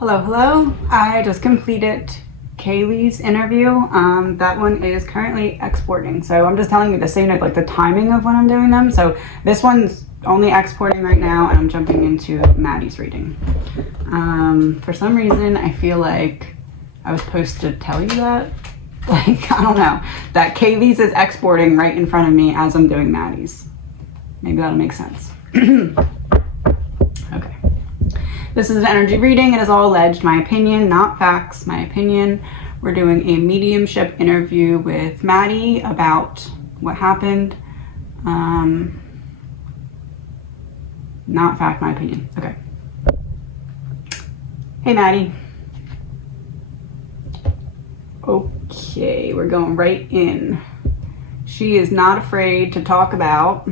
Hello, hello. I just completed Kaylee's interview. That one is currently exporting. So I'm just telling you the same, like the timing of when I'm doing them. So this one's only exporting right now and I'm jumping into Maddie's reading. For some reason, I feel like I was supposed to tell you that. Like, I don't know. That Kaylee's is exporting right in front of me as I'm doing Maddie's. Maybe that'll make sense. Okay. This is an energy reading. It is all alleged, my opinion, not facts, my opinion. We're doing a mediumship interview with Maddie about what happened. Not fact, my opinion. Okay. Hey, Maddie. Okay, we're going right in. She is not afraid to talk about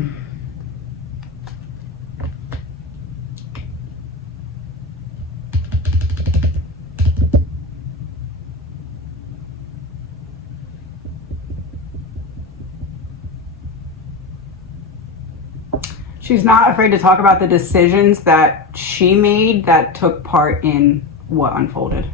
She's not afraid to talk about the decisions that she made that took part in what unfolded.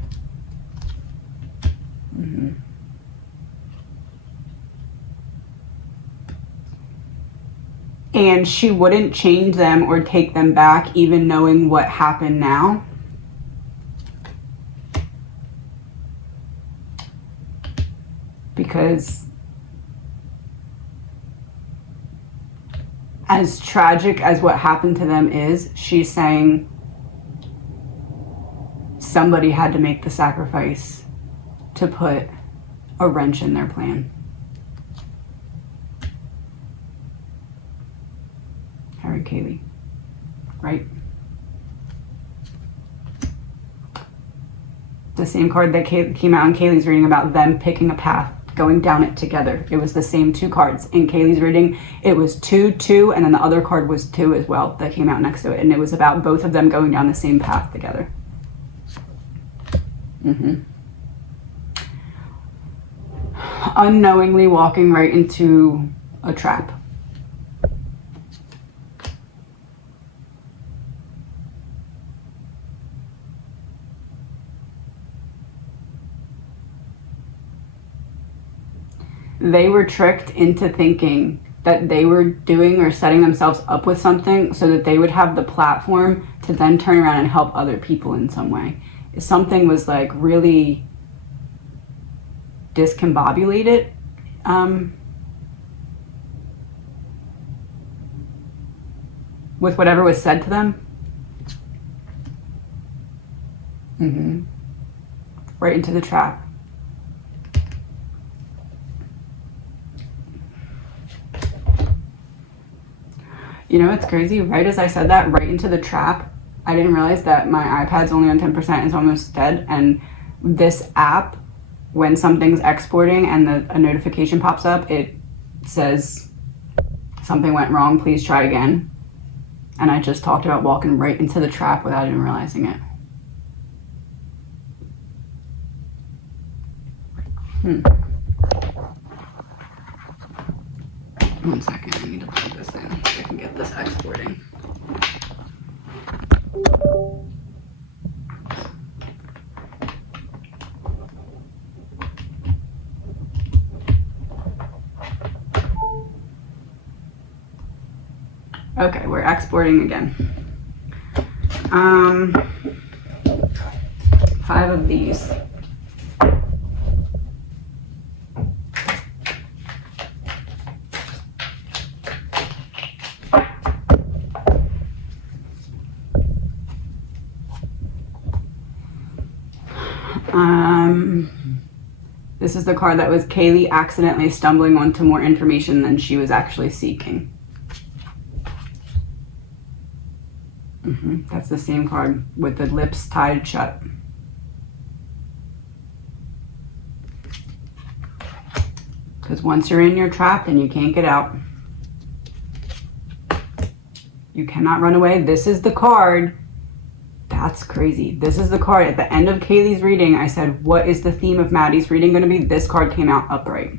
And she wouldn't change them or take them back, even knowing what happened now. Because as tragic as what happened to them is, she's saying somebody had to make the sacrifice to put a wrench in their plan. Harry, Kaylee, right? The same card that came out in Kaylee's reading about them picking a path, going down it together. It was the same two cards. In Kaylee's reading, it was 2, 2, and then the other card was 2 as well that came out next to it. And it was about both of them going down the same path together. Unknowingly walking right into a trap. They were tricked into thinking that they were doing or setting themselves up with something so that they would have the platform to then turn around and help other people in some way. Something was like really discombobulated. With whatever was said to them. Right into the trap. You know, it's crazy. Right as I said that, right into the trap, I didn't realize that my iPad's only on 10%. It's almost dead. And this app, when something's exporting and a notification pops up, it says something went wrong, please try again. And I just talked about walking right into the trap without even realizing it. One second, I need to plug this in so I can get this exporting. Okay, we're exporting again. 5 of these. This is the card that was Kaylee accidentally stumbling onto more information than she was actually seeking. That's the same card with the lips tied shut. Because once you're in, you're trapped and you can't get out. You cannot run away. This is the card. That's crazy. This is the card. At the end of Kaylee's reading, I said, what is the theme of Maddie's reading going to be? This card came out upright.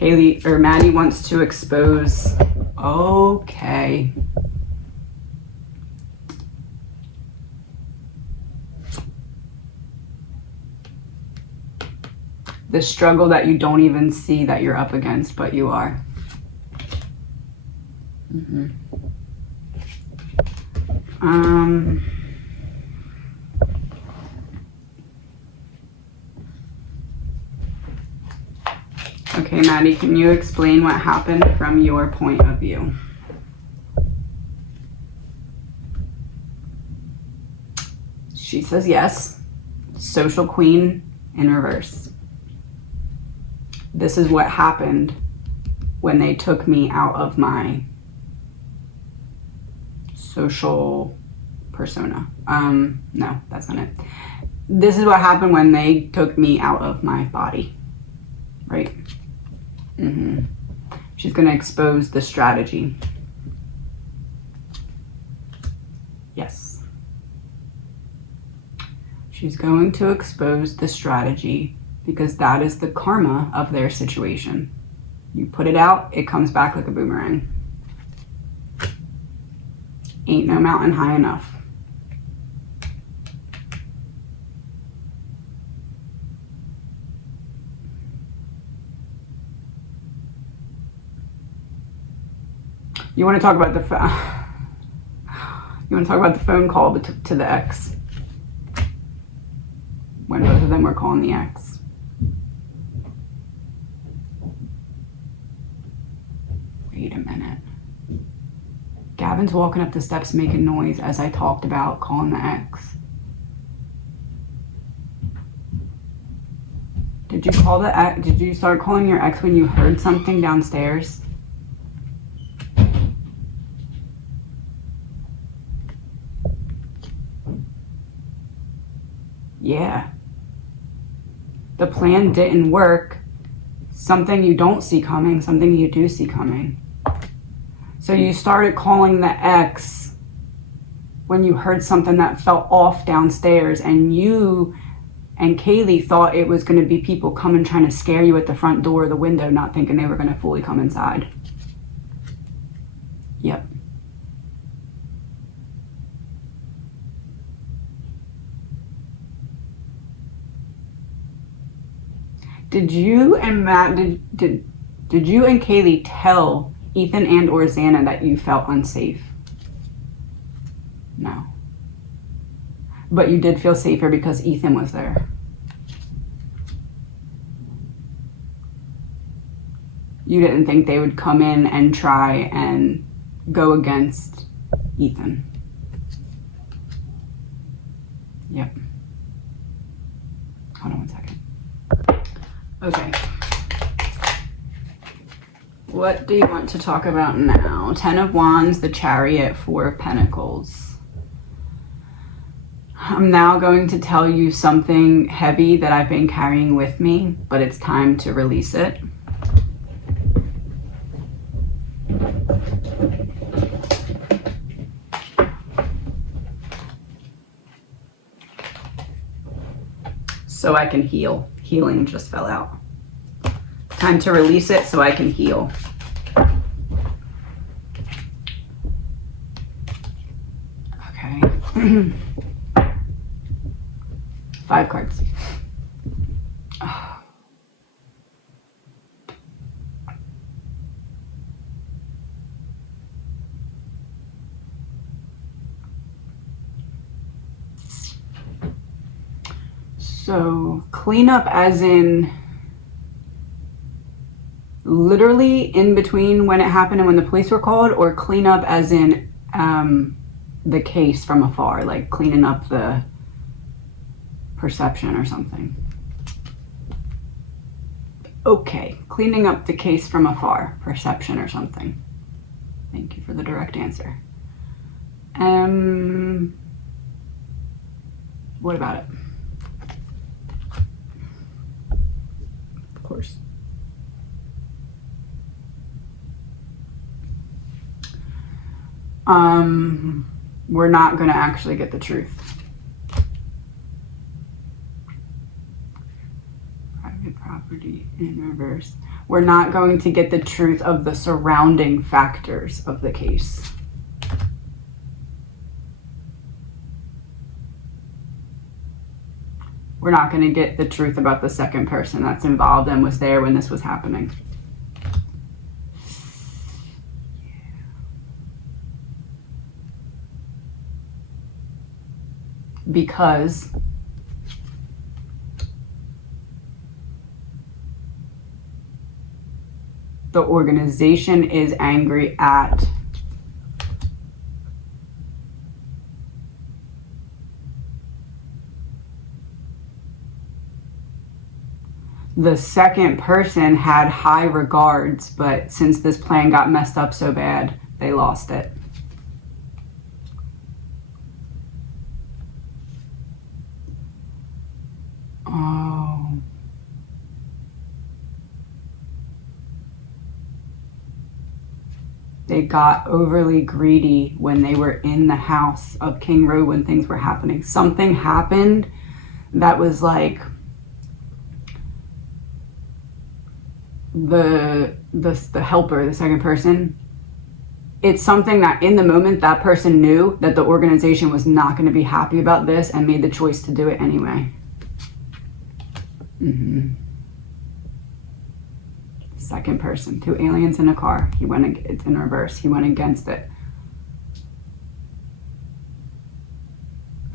Maddie wants to expose Okay. The struggle that you don't even see that you're up against, but you are. Okay, Maddie, can you explain what happened from your point of view? She says yes. Social queen in reverse. This is what happened when they took me out of my social persona. No, that's not it. This is what happened when they took me out of my body, right? She's going to expose the strategy. Yes. She's going to expose the strategy because that is the karma of their situation. You put it out, it comes back like a boomerang. Ain't no mountain high enough. You want to talk about the phone call to the ex when both of them were calling the ex. Wait a minute. Gavin's walking up the steps making noise as I talked about calling the ex. Did you call the ex? Did you start calling your ex when you heard something downstairs? Yeah. The plan didn't work. Something you don't see coming, something you do see coming. So you started calling the ex when you heard something that felt off downstairs, and you and Kaylee thought it was going to be people coming trying to scare you at the front door or the window, not thinking they were going to fully come inside. Yep. Did you and Matt, did you and Kaylee tell Ethan and or Xana that you felt unsafe? No. But you did feel safer because Ethan was there. You didn't think they would come in and try and go against Ethan. Yep. Hold on one second. Okay. What do you want to talk about now? 10 of Wands, the Chariot, 4 of Pentacles. I'm now going to tell you something heavy that I've been carrying with me, but it's time to release it. So I can heal. Healing just fell out. Time to release it so I can heal. Okay. 5 cards. So cleanup as in literally in between when it happened and when the police were called, or cleanup as in the case from afar, like cleaning up the perception or something. Okay, cleaning up the case from afar, perception or something. Thank you for the direct answer. What about it? Of course. We're not going to actually get the truth. Private property. in reverse. We're not going to get the truth of the surrounding factors of the case. We're not going to get the truth about the second person that's involved and was there when this was happening. Because the organization is angry at the second person had high regards, but since this plan got messed up so bad, they lost it. Oh. They got overly greedy when they were in the house of King Ru when things were happening. Something happened that was like the helper, the second person. It's something that in the moment that person knew that the organization was not going to be happy about this and made the choice to do it anyway. Second person, 2 aliens in a car. It's in reverse. He went against it.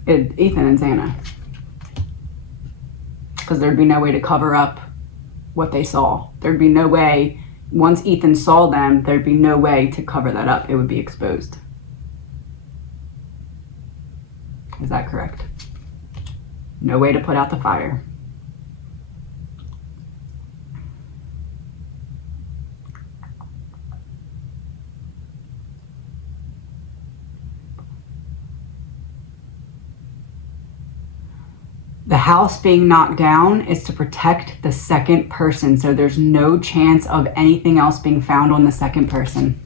Ethan and Xana. Because there'd be no way to cover up what they saw. There'd be no way, once Ethan saw them, there'd be no way to cover that up. It would be exposed. Is that correct? No way to put out the fire. The house being knocked down is to protect the second person, so there's no chance of anything else being found on the second person.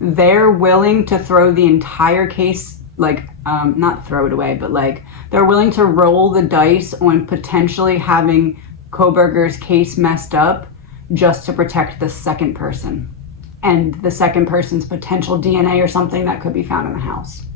They're willing to throw the entire case, like, not throw it away, but like, they're willing to roll the dice on potentially having Kohberger's case messed up just to protect the second person and the second person's potential DNA or something that could be found in the house.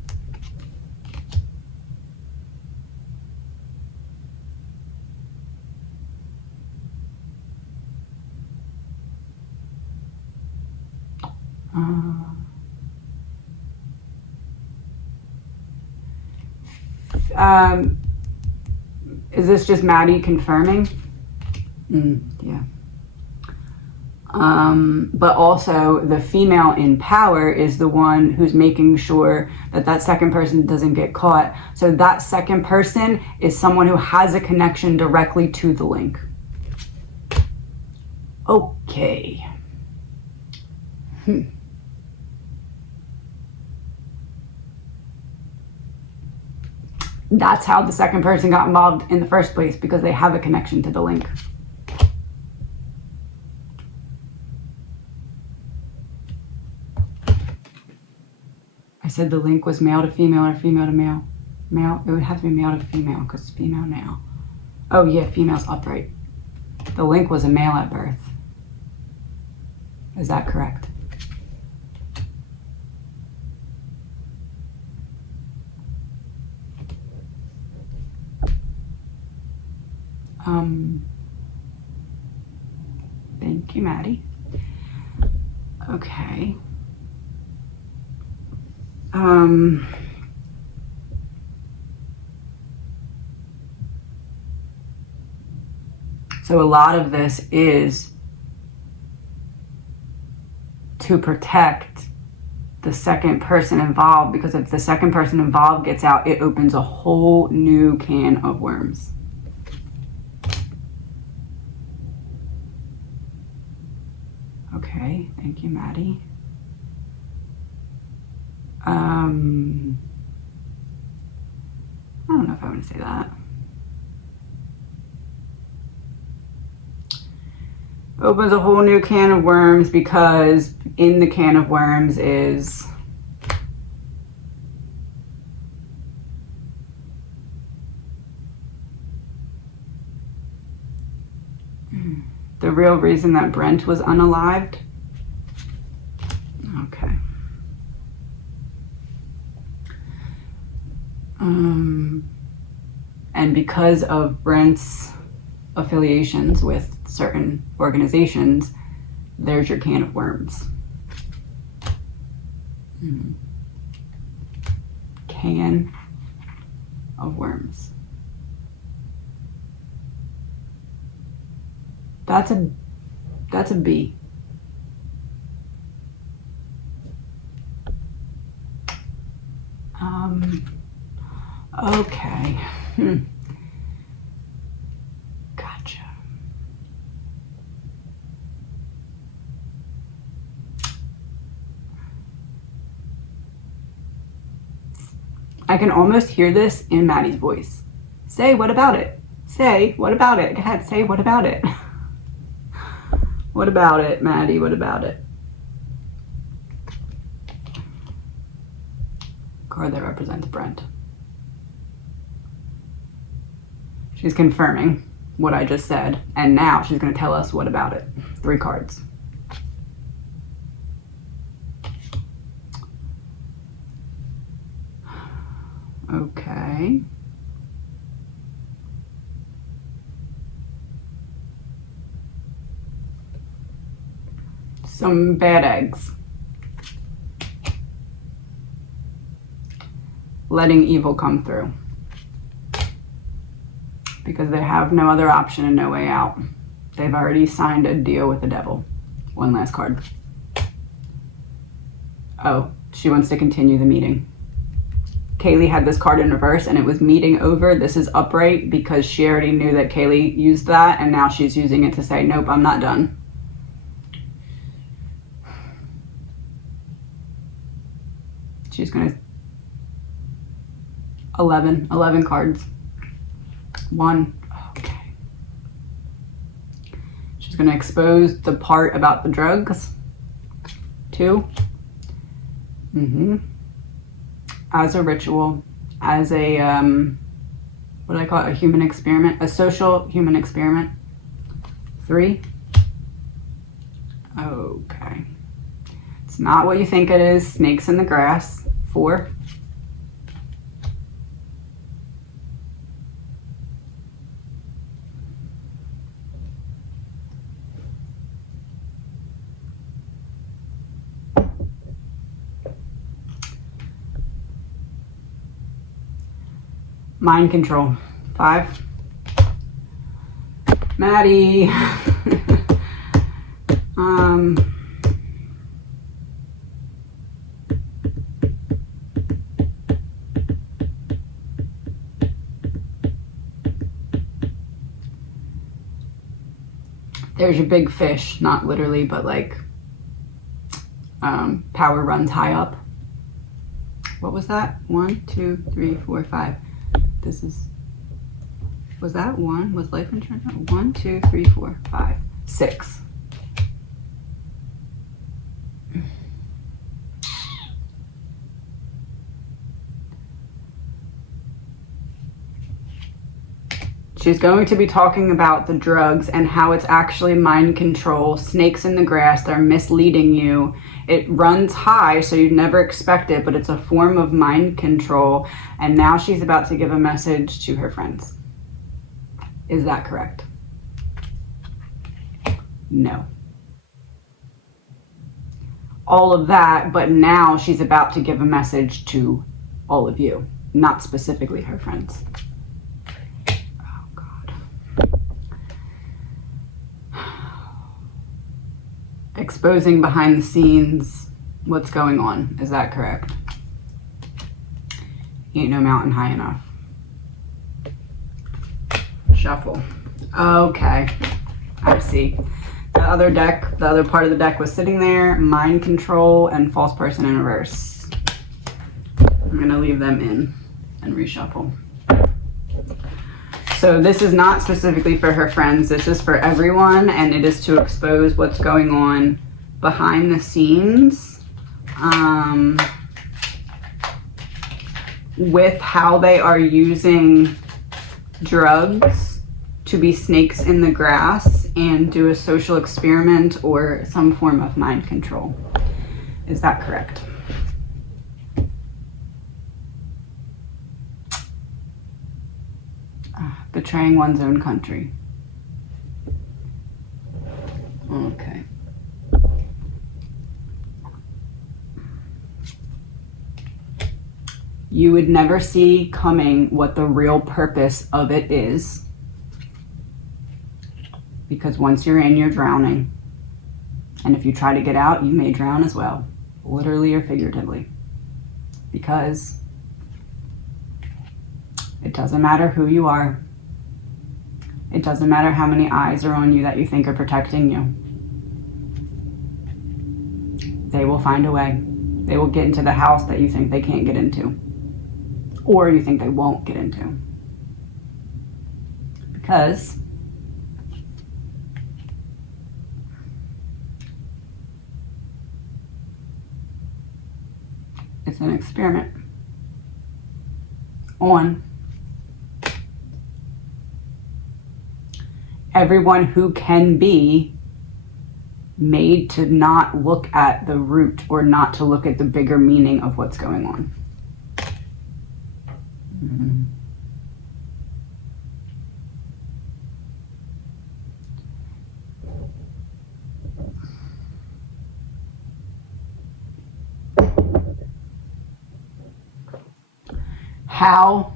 Is this just Maddie confirming? Yeah. But also the female in power is the one who's making sure that that second person doesn't get caught. So that second person is someone who has a connection directly to the link. Okay. That's how the second person got involved in the first place, because they have a connection to the link. I said the link was male to female or female to male. Male, it would have to be male to female because it's female now. Oh yeah, female's upright. The link was a male at birth. Is that correct? Thank you, Maddie. Okay. So a lot of this is to protect the second person involved, because if the second person involved gets out, it opens a whole new can of worms. Okay, thank you, Maddie. I don't know if I want to say that. Opens a whole new can of worms because in the can of worms is the real reason that Brent was unalived. Okay. And because of Brent's affiliations with certain organizations, there's your can of worms. Can of worms. That's a B. Okay. Gotcha. I can almost hear this in Maddie's voice. Say, what about it? Say, what about it? Go ahead, say, what about it? What about it, Maddie? What about it? Card that represents Brent. She's confirming what I just said, and now she's going to tell us what about it. 3 cards. Okay. Some bad eggs. Letting evil come through. Because they have no other option and no way out. They've already signed a deal with the devil. 1 last card. Oh, she wants to continue the meeting. Kaylee had this card in reverse and it was meeting over. This is upright because she already knew that Kaylee used that and now she's using it to say, nope, I'm not done. She's gonna 11 cards. 1. Okay. She's gonna expose the part about the drugs. 2. As a ritual, as a what do I call it? A human experiment, a social human experiment. 3. Okay. It's not what you think it is. Snakes in the grass. 4. Mind control. 5. Maddie. There's your big fish, not literally, but like power runs high up. What was that? 1, 2, 3, 4, 5. This is, was that 1? Was life insurance? 1, 2, 3, 4, 5, 6. She's going to be talking about the drugs and how it's actually mind control, snakes in the grass, they're misleading you. It runs high, so you'd never expect it, but it's a form of mind control. And now she's about to give a message to her friends. Is that correct? No. All of that, but now she's about to give a message to all of you, not specifically her friends. Exposing behind the scenes what's going on. Is that correct? Ain't no mountain high enough. Shuffle. Okay. I see. The other deck, the other part of the deck was sitting there. Mind control and false person in reverse. I'm going to leave them in and reshuffle. So this is not specifically for her friends. This is for everyone, and it is to expose what's going on behind the scenes with how they are using drugs to be snakes in the grass and do a social experiment or some form of mind control. Is that correct? Betraying one's own country. Okay. You would never see coming what the real purpose of it is, because once you're in, you're drowning. And if you try to get out, you may drown as well, literally or figuratively. Because it doesn't matter who you are. It doesn't matter how many eyes are on you that you think are protecting you. They will find a way. They will get into the house that you think they can't get into, or you think they won't get into. Because it's an experiment on everyone who can be made to not look at the root or not to look at the bigger meaning of what's going on. Mm-hmm. How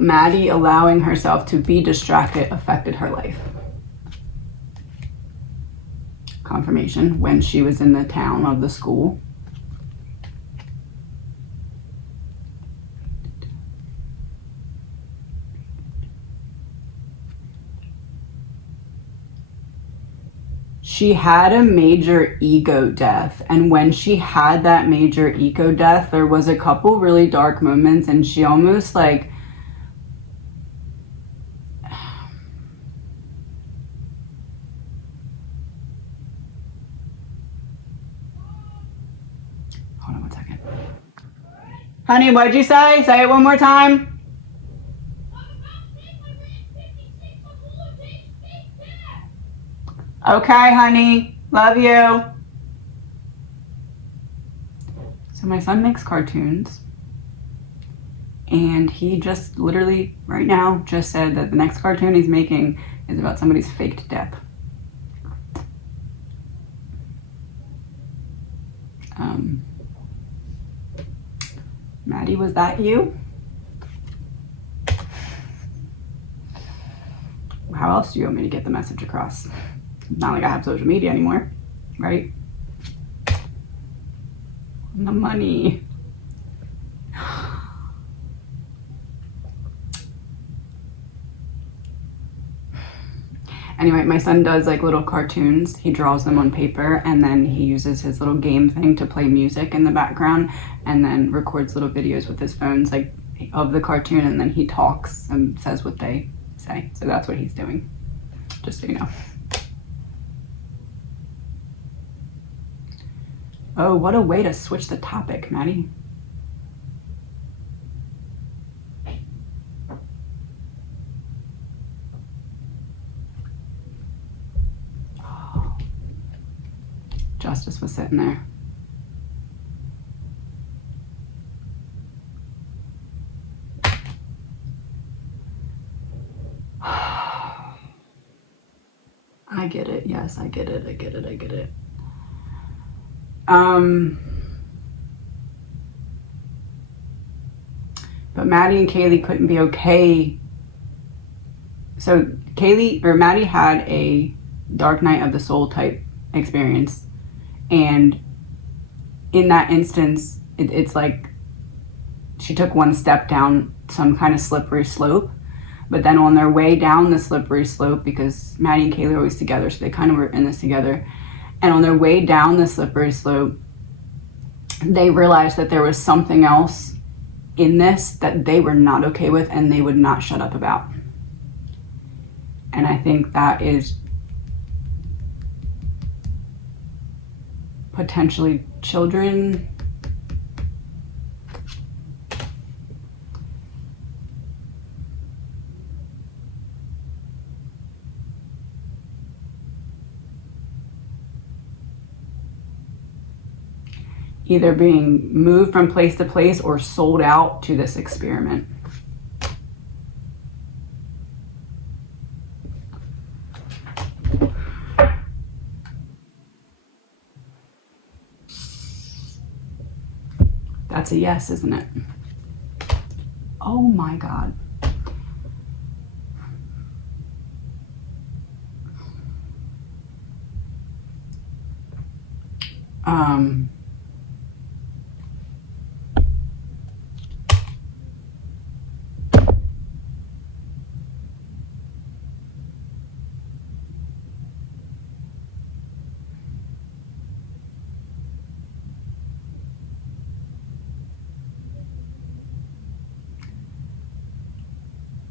Maddie allowing herself to be distracted affected her life. Confirmation, when she was in the town of the school. She had a major ego death, and when she had that major ego death, there was a couple really dark moments, and she almost like hold on one second. Honey, what'd you say? Say it one more time. Okay, honey. Love you. So my son makes cartoons, and he just literally right now just said that the next cartoon he's making is about somebody's faked death. Maddie, was that you? How else do you want me to get the message across? Not like I have social media anymore, right? The money. Anyway, my son does like little cartoons. He draws them on paper, and then he uses his little game thing to play music in the background, and then records little videos with his phones like of the cartoon, and then he talks and says what they say. So that's what he's doing, just so you know. Oh, what a way to switch the topic, Maddie. Oh. Justice was sitting there. I get it. Yes, I get it. I get it. I get it. But Maddie and Kaylee couldn't be okay. So Maddie had a dark night of the soul type experience, and in that instance, it's like she took one step down some kind of slippery slope, but then on their way down the slippery slope, because Maddie and Kaylee are always together, so they kind of were in this together. And on their way down the slippery slope, they realized that there was something else in this that they were not okay with and they would not shut up about. And I think that is potentially children. Either being moved from place to place or sold out to this experiment. That's a yes, isn't it? Oh my God.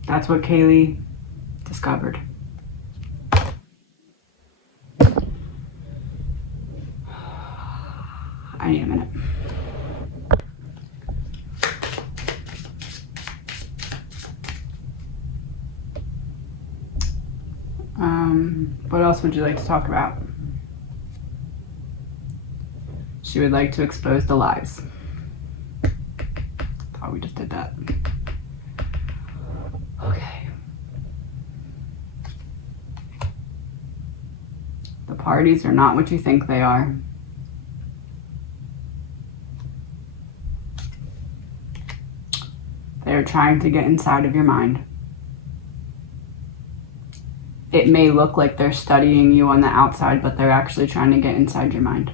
That's what Kaylee discovered. I need a minute. What else would you like to talk about? She would like to expose the lies. Thought we just did that. Okay. The parties are not what you think they are. They're trying to get inside of your mind. It may look like they're studying you on the outside, but they're actually trying to get inside your mind.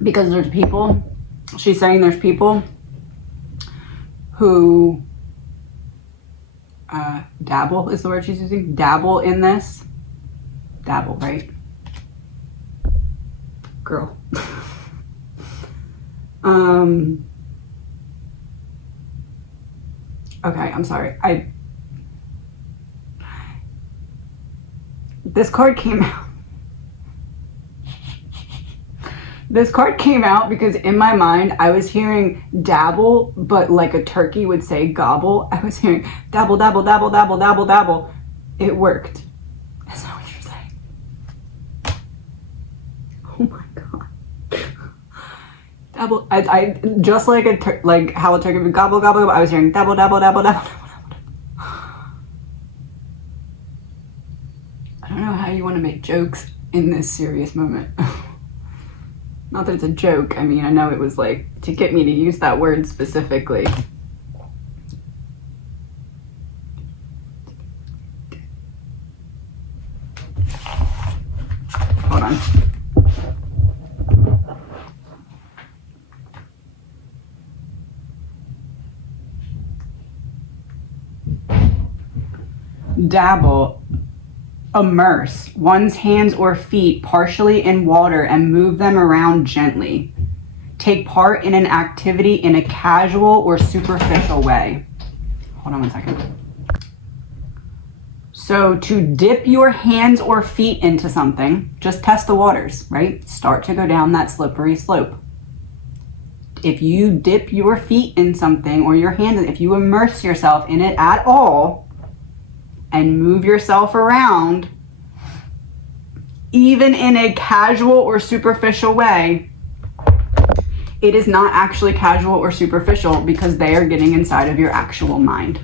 Because there's people, she's saying there's people who dabble is the word she's using. Dabble in this. Dabble, right? Girl. Okay, I'm sorry. This card came out. This card came out because in my mind, I was hearing dabble, but like a turkey would say gobble. I was hearing dabble, dabble, dabble, dabble, dabble, dabble. It worked. That's not what you're saying. Oh my God. Dabble. I just like like how a turkey would gobble, gobble. I was hearing dabble, dabble, dabble, dabble, dabble. I don't know how you want to make jokes in this serious moment. Not that it's a joke. I mean, I know it was like to get me to use that word specifically. Hold on. Dabble. Immerse one's hands or feet partially in water and move them around gently. Take part in an activity in a casual or superficial way. Hold on one second. So to dip your hands or feet into something, just test the waters, right? Start to go down that slippery slope. If you dip your feet in something or your hands, if you immerse yourself in it at all, and move yourself around, even in a casual or superficial way, it is not actually casual or superficial because they are getting inside of your actual mind.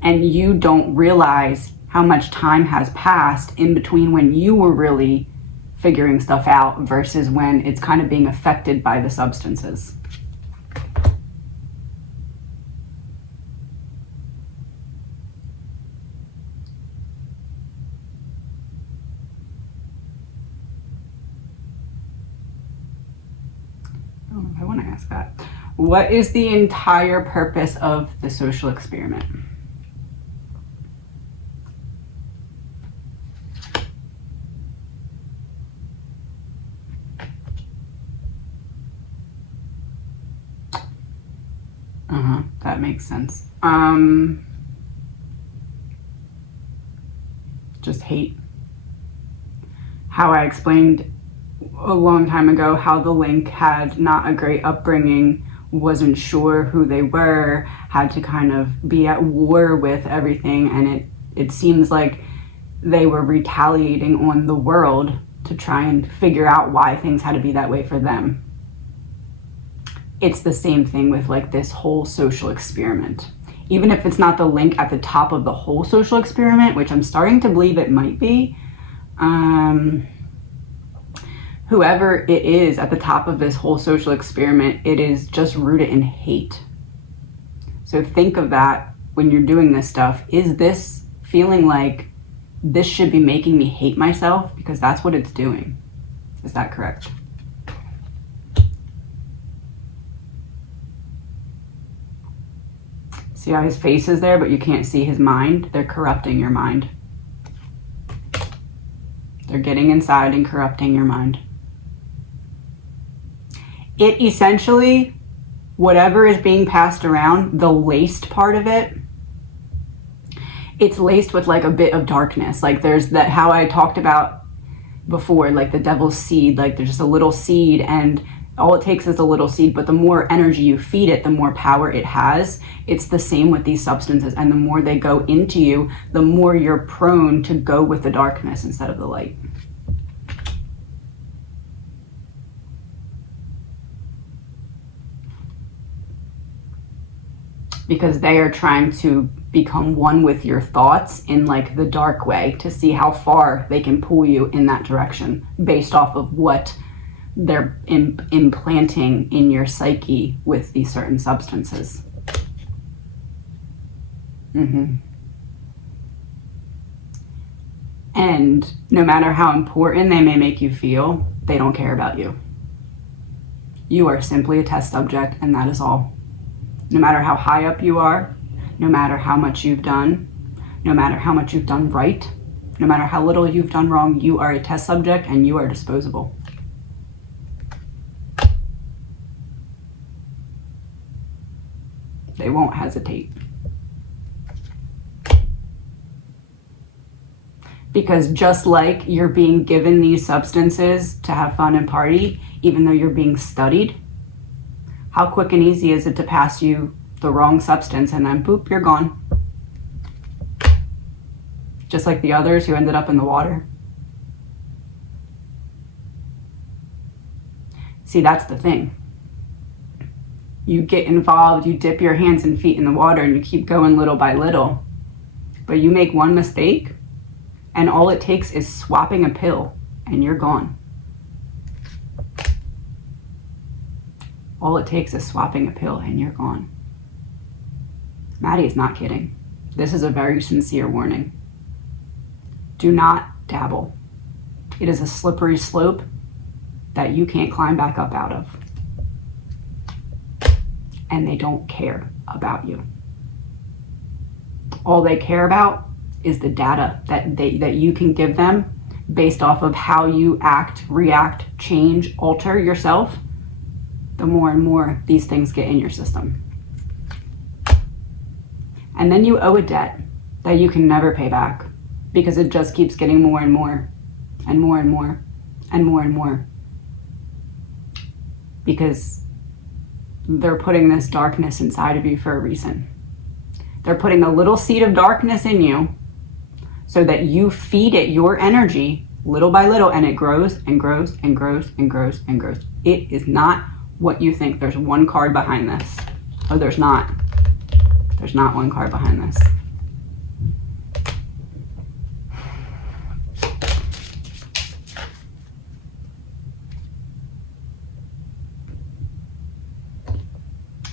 And you don't realize how much time has passed in between when you were really figuring stuff out versus when it's kind of being affected by the substances. I want to ask that. What is the entire purpose of the social experiment? That makes sense. Just hate. How I explained a long time ago how the link had not a great upbringing, wasn't sure who they were, had to kind of be at war with everything, and it seems like they were retaliating on the world to try and figure out why things had to be that way for them. It's the same thing with like this whole social experiment. Even if it's not the link at the top of the whole social experiment, which I'm starting to believe it might be, whoever it is at the top of this whole social experiment, it is just rooted in hate. So think of that when you're doing this stuff. Is this feeling like this should be making me hate myself? Because that's what it's doing. Is that correct? See how his face is there, but you can't see his mind? They're corrupting your mind. They're getting inside and corrupting your mind. It essentially, whatever is being passed around, the laced part of it, it's laced with like a bit of darkness. Like there's that, how I talked about before, like the devil's seed, like there's just a little seed and all it takes is a little seed, but the more energy you feed it, the more power it has. It's the same with these substances, and the more they go into you, the more you're prone to go with the darkness instead of the light. Because they are trying to become one with your thoughts in like the dark way to see how far they can pull you in that direction based off of what they're implanting in your psyche with these certain substances. And no matter how important they may make you feel, they don't care about you. You are simply a test subject, and that is all. No matter how high up you are, no matter how much you've done, no matter how much you've done right, no matter how little you've done wrong, you are a test subject and you are disposable. They won't hesitate. Because just like you're being given these substances to have fun and party, even though you're being studied, how quick and easy is it to pass you the wrong substance and then boop, you're gone. Just like the others who ended up in the water. See, that's the thing. You get involved, you dip your hands and feet in the water and you keep going little by little. But you make one mistake and all it takes is swapping a pill and you're gone. All it takes is swapping a pill and you're gone. Maddie is not kidding. This is a very sincere warning. Do not dabble. It is a slippery slope that you can't climb back up out of. And they don't care about you. All they care about is the data that you can give them based off of how you act, react, change, alter yourself. The more and more these things get in your system. And then you owe a debt that you can never pay back because it just keeps getting more and more and more and more and more and more. Because they're putting this darkness inside of you for a reason. They're putting a little seed of darkness in you so that you feed it your energy little by little and it grows and grows and grows and grows and grows. It is not what you think. There's one card behind this. Oh, there's not. There's not one card behind this.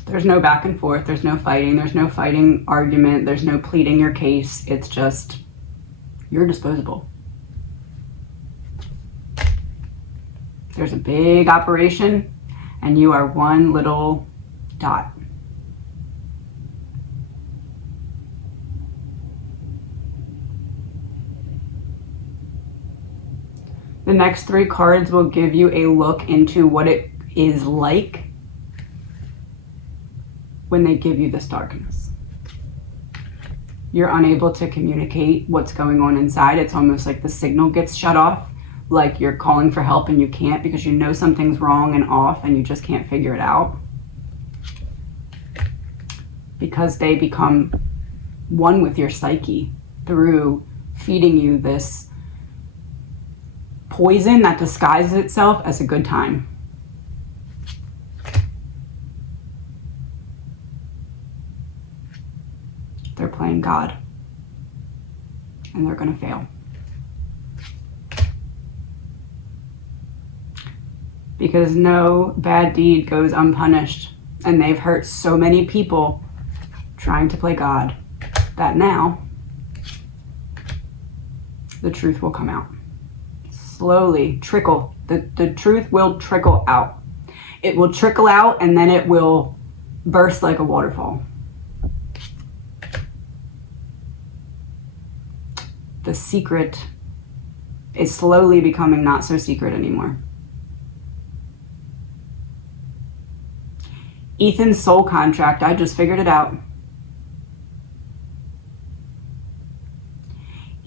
There's no back and forth. There's no fighting. There's no fighting argument. There's no pleading your case. It's just, you're disposable. There's a big operation and you are one little dot. The next three cards will give you a look into what it is like when they give you this darkness. You're unable to communicate what's going on inside. It's almost like the signal gets shut off, like you're calling for help and you can't because you know something's wrong and off and you just can't figure it out. Because they become one with your psyche through feeding you this poison that disguises itself as a good time. They're playing God, and they're going to fail. Because no bad deed goes unpunished, and they've hurt so many people trying to play God that now the truth will come out. Slowly trickle. The truth will trickle out. It will trickle out and then it will burst like a waterfall. The secret is slowly becoming not so secret anymore. Ethan's soul contract, I just figured it out.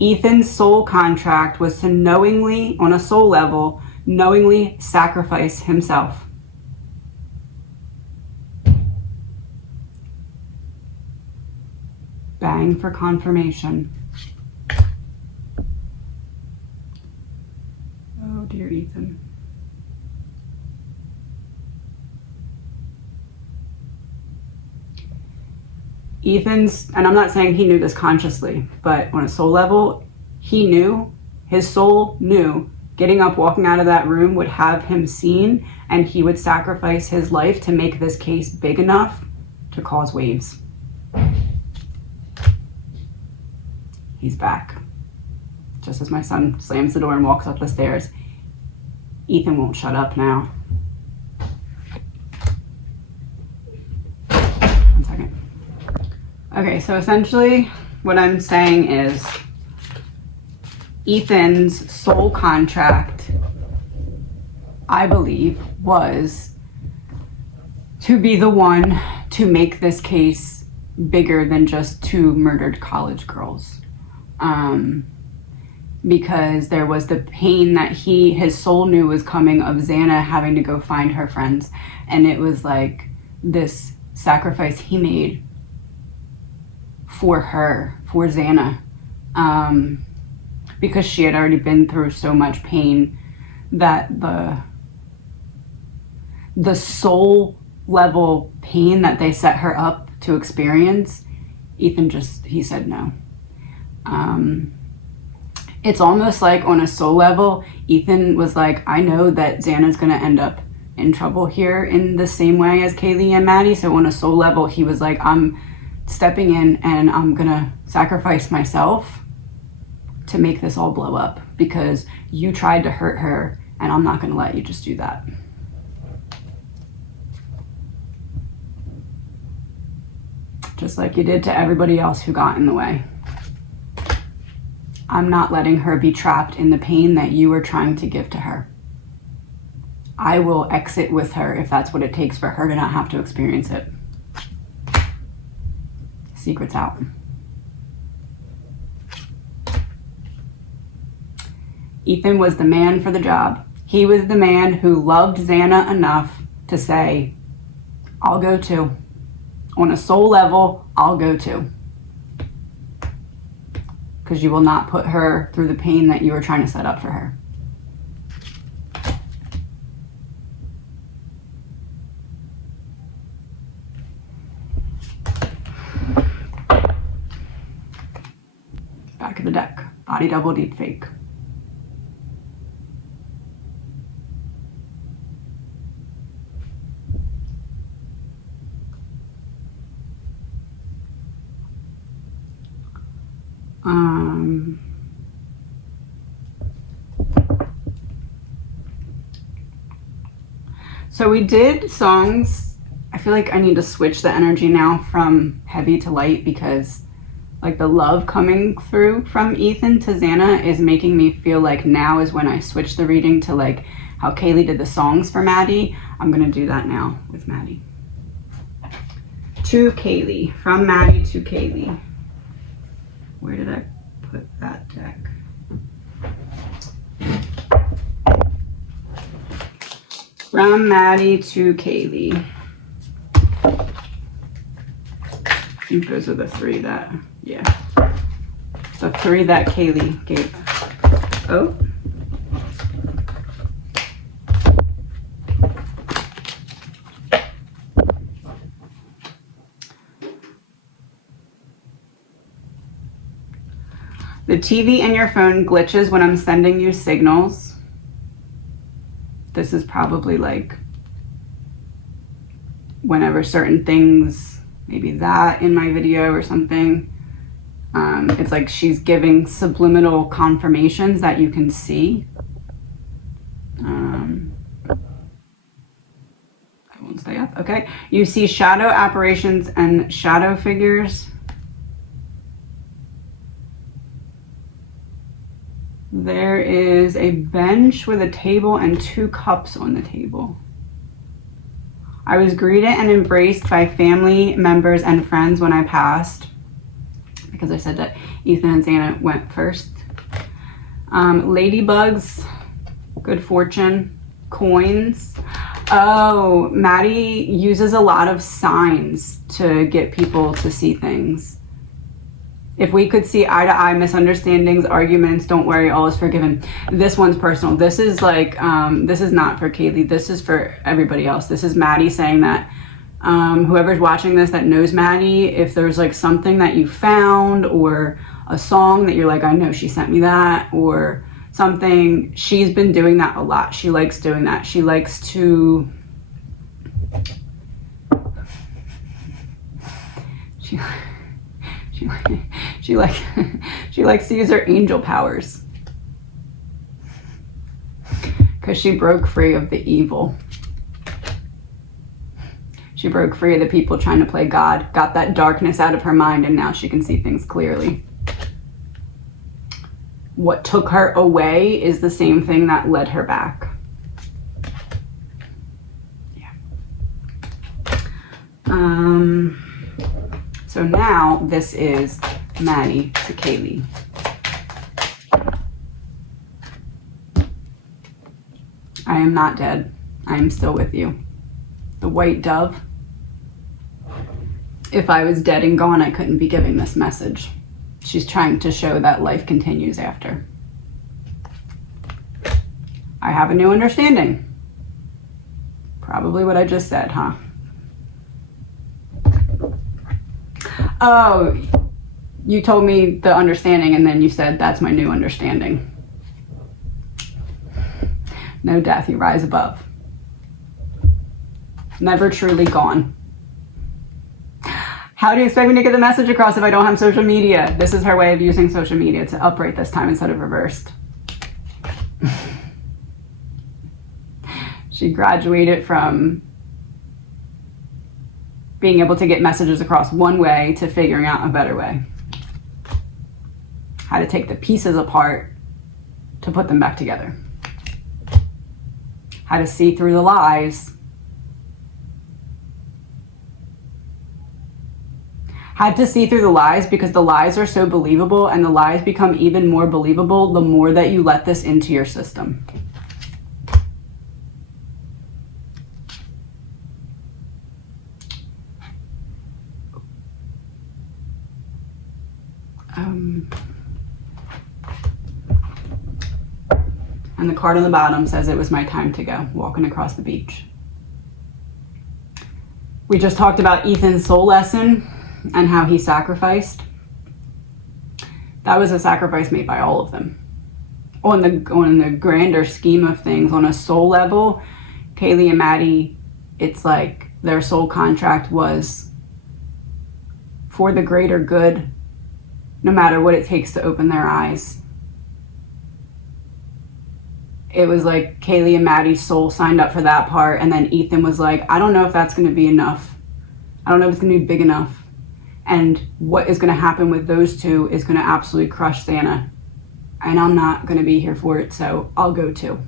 Ethan's soul contract was to knowingly, on a soul level, knowingly sacrifice himself. Bang for confirmation. Oh dear Ethan. Ethan's, and I'm not saying he knew this consciously, but on a soul level, he knew, his soul knew, getting up, walking out of that room would have him seen, and he would sacrifice his life to make this case big enough to cause waves. He's back. Just as my son slams the door and walks up the stairs, Ethan won't shut up now. One second. Okay, so essentially what I'm saying is Ethan's soul contract, I believe, was to be the one to make this case bigger than just two murdered college girls. Because there was the pain that his soul knew was coming of Xana having to go find her friends. And it was like this sacrifice he made for her, for Xana, because she had already been through so much pain that the soul level pain that they set her up to experience, Ethan he said no. It's almost like on a soul level, Ethan was like, I know that Xana's gonna end up in trouble here in the same way as Kaylee and Maddie. So on a soul level, he was like, I'm stepping in and I'm gonna sacrifice myself to make this all blow up because you tried to hurt her and I'm not gonna let you just do that. Just like you did to everybody else who got in the way. I'm not letting her be trapped in the pain that you were trying to give to her. I will exit with her if that's what it takes for her to not have to experience it. Secret's out. Ethan was the man for the job. He was the man who loved Xana enough to say, I'll go too. On a soul level, I'll go too. Because you will not put her through the pain that you were trying to set up for her. Back of the deck. Body double deep fake. So we did songs. I feel like I need to switch the energy now from heavy to light because like the love coming through from Ethan to Xana is making me feel like now is when I switch the reading to like how Kaylee did the songs for Maddie. I'm gonna do that now with Maddie. to Kaylee. From Maddie to Kaylee. Where did I put that deck? From Maddie to Kaylee. I think those are the three that, yeah. The three that Kaylee gave. Oh. The TV in your phone glitches when I'm sending you signals. This is probably like whenever certain things, maybe that in my video or something. It's like she's giving subliminal confirmations that you can see. I won't stay up. Okay. You see shadow apparitions and shadow figures. There is a bench with a table and 2 cups on the table. I was greeted and embraced by family members and friends when I passed, because I said that Ethan and Santa went first. Ladybugs, good fortune, coins. Oh, Maddie uses a lot of signs to get people to see things. If we could see eye to eye, misunderstandings, arguments, don't worry, all is forgiven. This one's personal. This is like, this is not for Kaylee. This is for everybody else. This is Maddie saying that whoever's watching this that knows Maddie, if there's like something that you found or a song that you're like, I know she sent me that, or something, she's been doing that a lot. She likes doing that. She likes to, she likes to use her angel powers because she broke free of the evil. She broke free of the people trying to play God, got that darkness out of her mind, and now she can see things clearly. What took her away is the same thing that led her back. Yeah. So now this is Maddie to Kaylee. I am not dead. I am still with you. The white dove. If I was dead and gone, I couldn't be giving this message. She's trying to show that life continues after. I have a new understanding. Probably what I just said, huh? Oh, you told me the understanding and then you said that's my new understanding. No death, you rise above. Never truly gone. How do you expect me to get the message across if I don't have social media? This is her way of using social media to upright this time instead of reversed. She graduated from being able to get messages across one way to figuring out a better way. How to take the pieces apart to put them back together. How to see through the lies. Had to see through the lies because the lies are so believable, and the lies become even more believable the more that you let this into your system. And the card on the bottom says it was my time to go, walking across the beach. We just talked about Ethan's soul lesson and how he sacrificed. That was a sacrifice made by all of them. On the grander scheme of things, on a soul level, Kaylee and Maddie, it's like their soul contract was for the greater good, no matter what it takes to open their eyes. It was like Kaylee and Maddie's soul signed up for that part, and then Ethan was like, I don't know if that's going to be enough. I don't know if it's going to be big enough. And what is going to happen with those two is going to absolutely crush Santa. And I'm not going to be here for it, so I'll go too.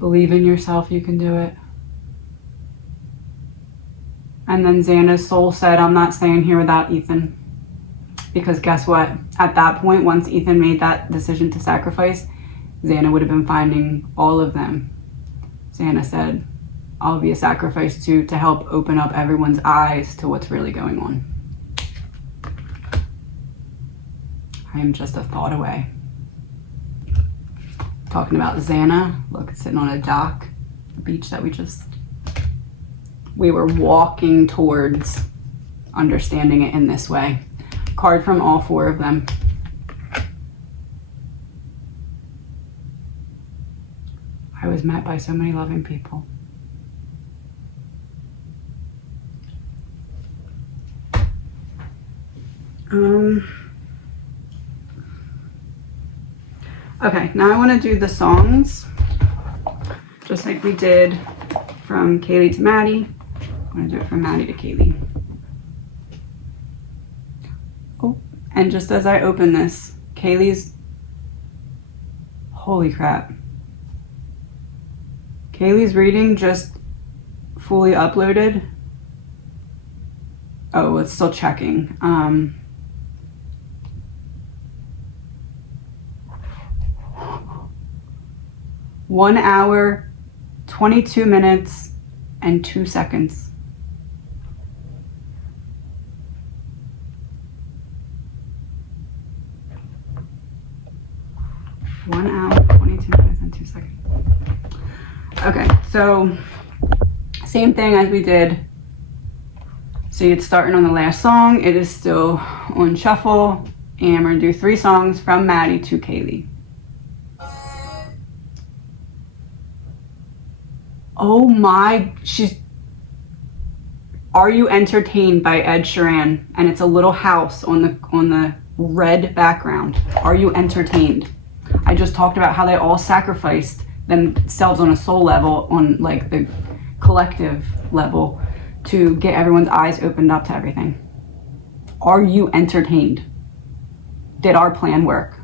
Believe in yourself, you can do it. And then Xana's soul said, I'm not staying here without Ethan. Because guess what? At that point, once Ethan made that decision to sacrifice, Xana would have been finding all of them. Xana said, I'll be a sacrifice too, to help open up everyone's eyes to what's really going on. I am just a thought away. Talking about Xana, look, it's sitting on a dock, the beach that we were walking towards understanding it in this way. Card from all 4 of them. I was met by so many loving people. Okay, now I want to do the songs, just like we did from Kaylee to Maddie. I'm going to do it from Maddie to Kaylee. Oh, and just as I open this, Kaylee's, holy crap. Kaylee's reading just fully uploaded. Oh, it's still checking. 1 hour, 22 minutes, and 2 seconds. One hour, 22 minutes, and 2 seconds. Okay, so same thing as we did. So it's starting on the last song. It is still on shuffle, and we're gonna do 3 songs from Maddie to Kaylee. Oh my, Are You Entertained by Ed Sheeran, and it's a little house on the red background. Are you entertained? I just talked about how they all sacrificed themselves on a soul level, on like the collective level, to get everyone's eyes opened up to everything. Are you entertained? Did our plan work?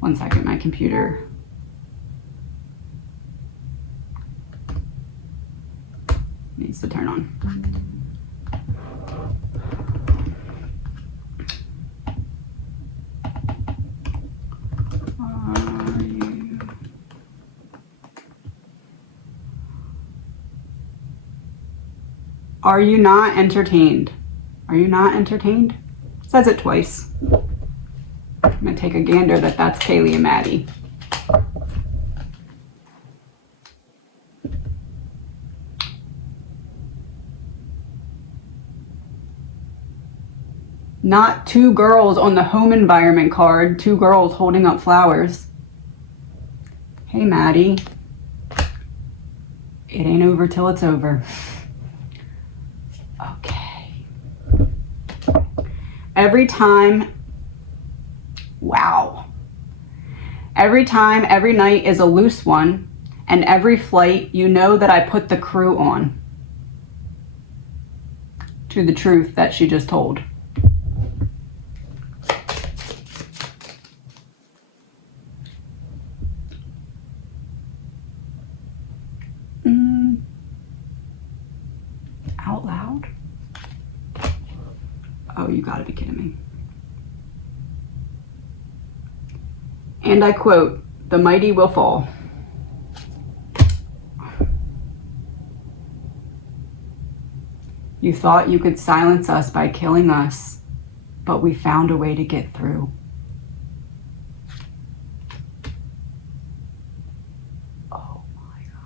1 second, my computer. Needs to turn on. Are you not entertained? Are you not entertained? It says it twice. I'm gonna take a gander that that's Kaylee and Maddie. Not 2 girls on the home environment card, 2 girls holding up flowers. Hey, Maddie. It ain't over till it's over. Okay. Every time, wow. Every time, every night is a loose one, and every flight, you know that I put the crew on. To the truth that she just told. Out loud? Oh, you gotta be kidding me. And I quote, "The mighty will fall." You thought you could silence us by killing us, but we found a way to get through. Oh my God.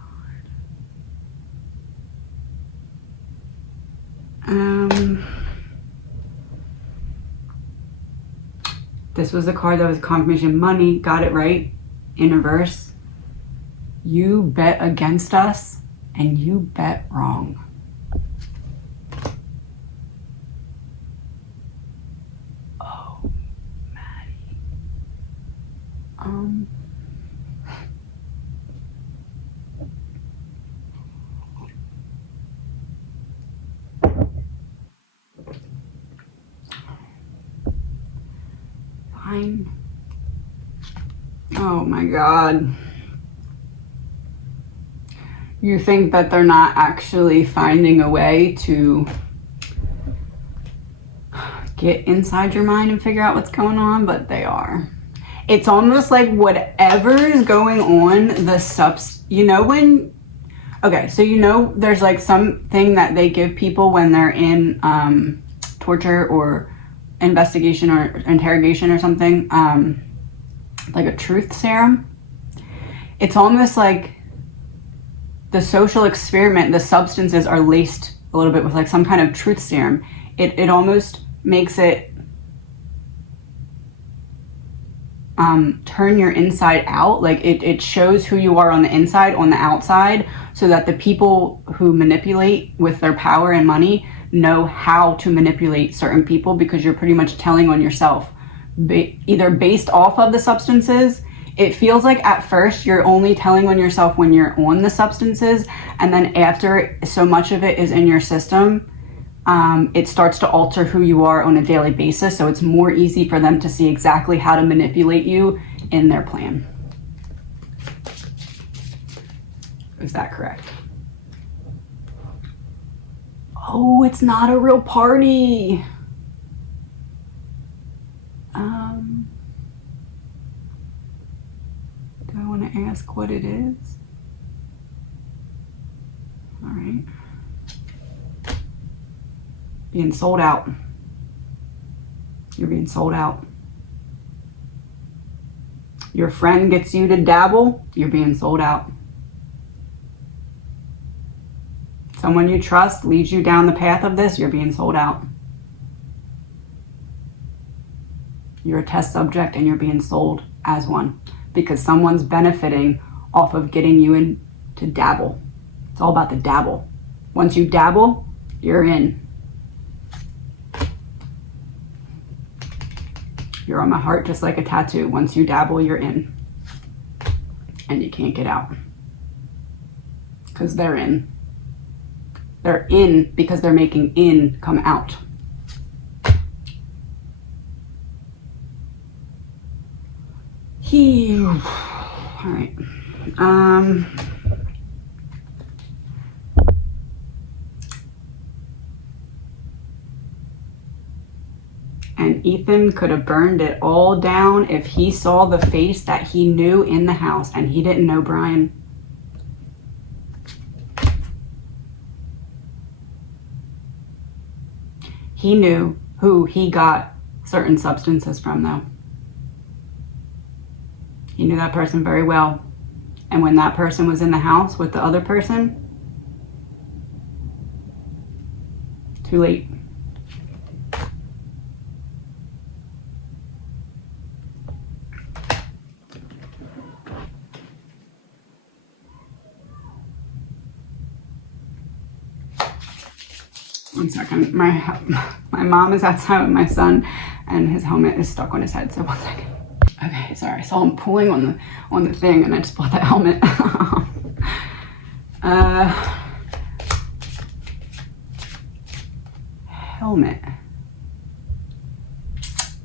This was the card that was confirmation. Money, got it right. In reverse. You bet against us, and you bet wrong. Oh, Maddie. Fine. Oh my God. You think that they're not actually finding a way to get inside your mind and figure out what's going on, but they are. It's almost like whatever is going on, you know, when, okay, so you know there's like something that they give people when they're in torture or investigation or interrogation or something, like a truth serum. It's almost like the social experiment, the substances are laced a little bit with like some kind of truth serum. It almost makes it turn your inside out. Like it shows who you are on the inside, on the outside, so that the people who manipulate with their power and money know how to manipulate certain people, because you're pretty much telling on yourself, either based off of the substances. It feels like at first you're only telling on yourself when you're on the substances, and then after so much of it is in your system, it starts to alter who you are on a daily basis. So it's more easy for them to see exactly how to manipulate you in their plan. Is that correct? Oh, it's not a real party. Do I want to ask what it is? All right. Being sold out. You're being sold out. Your friend gets you to dabble, you're being sold out. Someone you trust leads you down the path of this, you're being sold out. You're a test subject and you're being sold as one, because someone's benefiting off of getting you in to dabble. It's all about the dabble. Once you dabble, you're in. You're on my heart just like a tattoo. Once you dabble, you're in. And you can't get out. Because they're in. They're in because they're making in come out. All right. And Ethan could have burned it all down if he saw the face that he knew in the house, and he didn't know Brian. He knew who he got certain substances from, though. He knew that person very well. And when that person was in the house with the other person, too late. One second, my mom is outside with my son, and his helmet is stuck on his head. So 1 second. Okay, sorry. I saw him pulling on the thing, and I just bought the helmet. Helmet.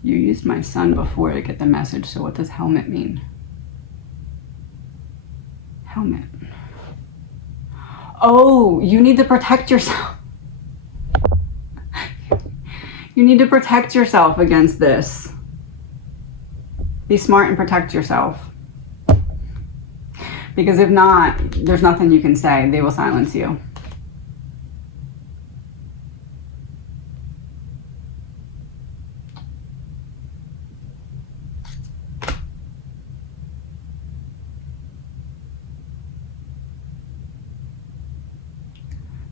You used my son before to get the message. So what does helmet mean? Helmet. Oh, you need to protect yourself. You need to protect yourself against this. Be smart and protect yourself. Because if not, there's nothing you can say. They will silence you.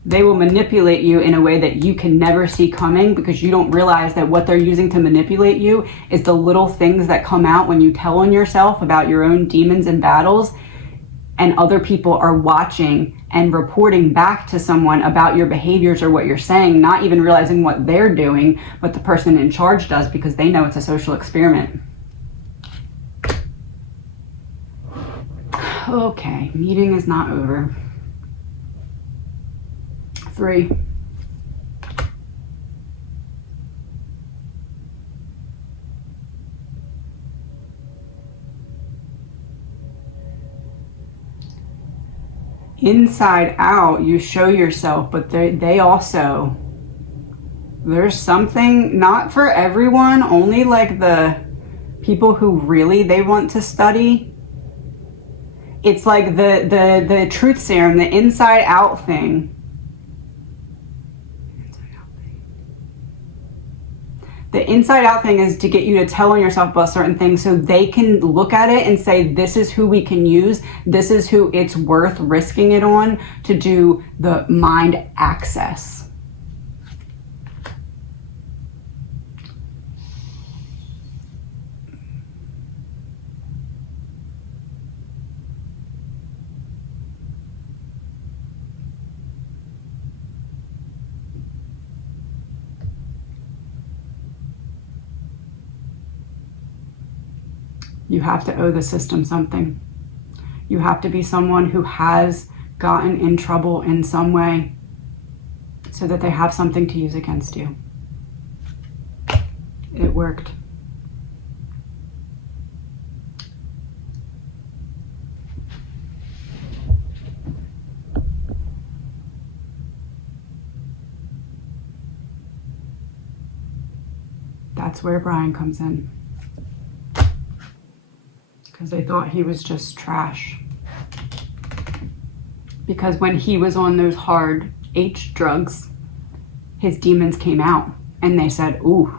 They will manipulate you in a way that you can never see coming, because you don't realize that what they're using to manipulate you is the little things that come out when you tell on yourself about your own demons and battles, and other people are watching and reporting back to someone about your behaviors or what you're saying, not even realizing what they're doing, but the person in charge does, because they know it's a social experiment. Okay, meeting is not over. 3. inside out, you show yourself, but they also, there's something, not for everyone, only like the people who really they want to study. It's like the truth serum, the inside out thing. The inside out thing is to get you to tell on yourself about certain things so they can look at it and say, this is who we can use. This is who it's worth risking it on to do the mind access. You have to owe the system something. You have to be someone who has gotten in trouble in some way so that they have something to use against you. It worked. That's where Brian comes in. Because they thought he was just trash. Because when he was on those hard H drugs, his demons came out and they said, ooh,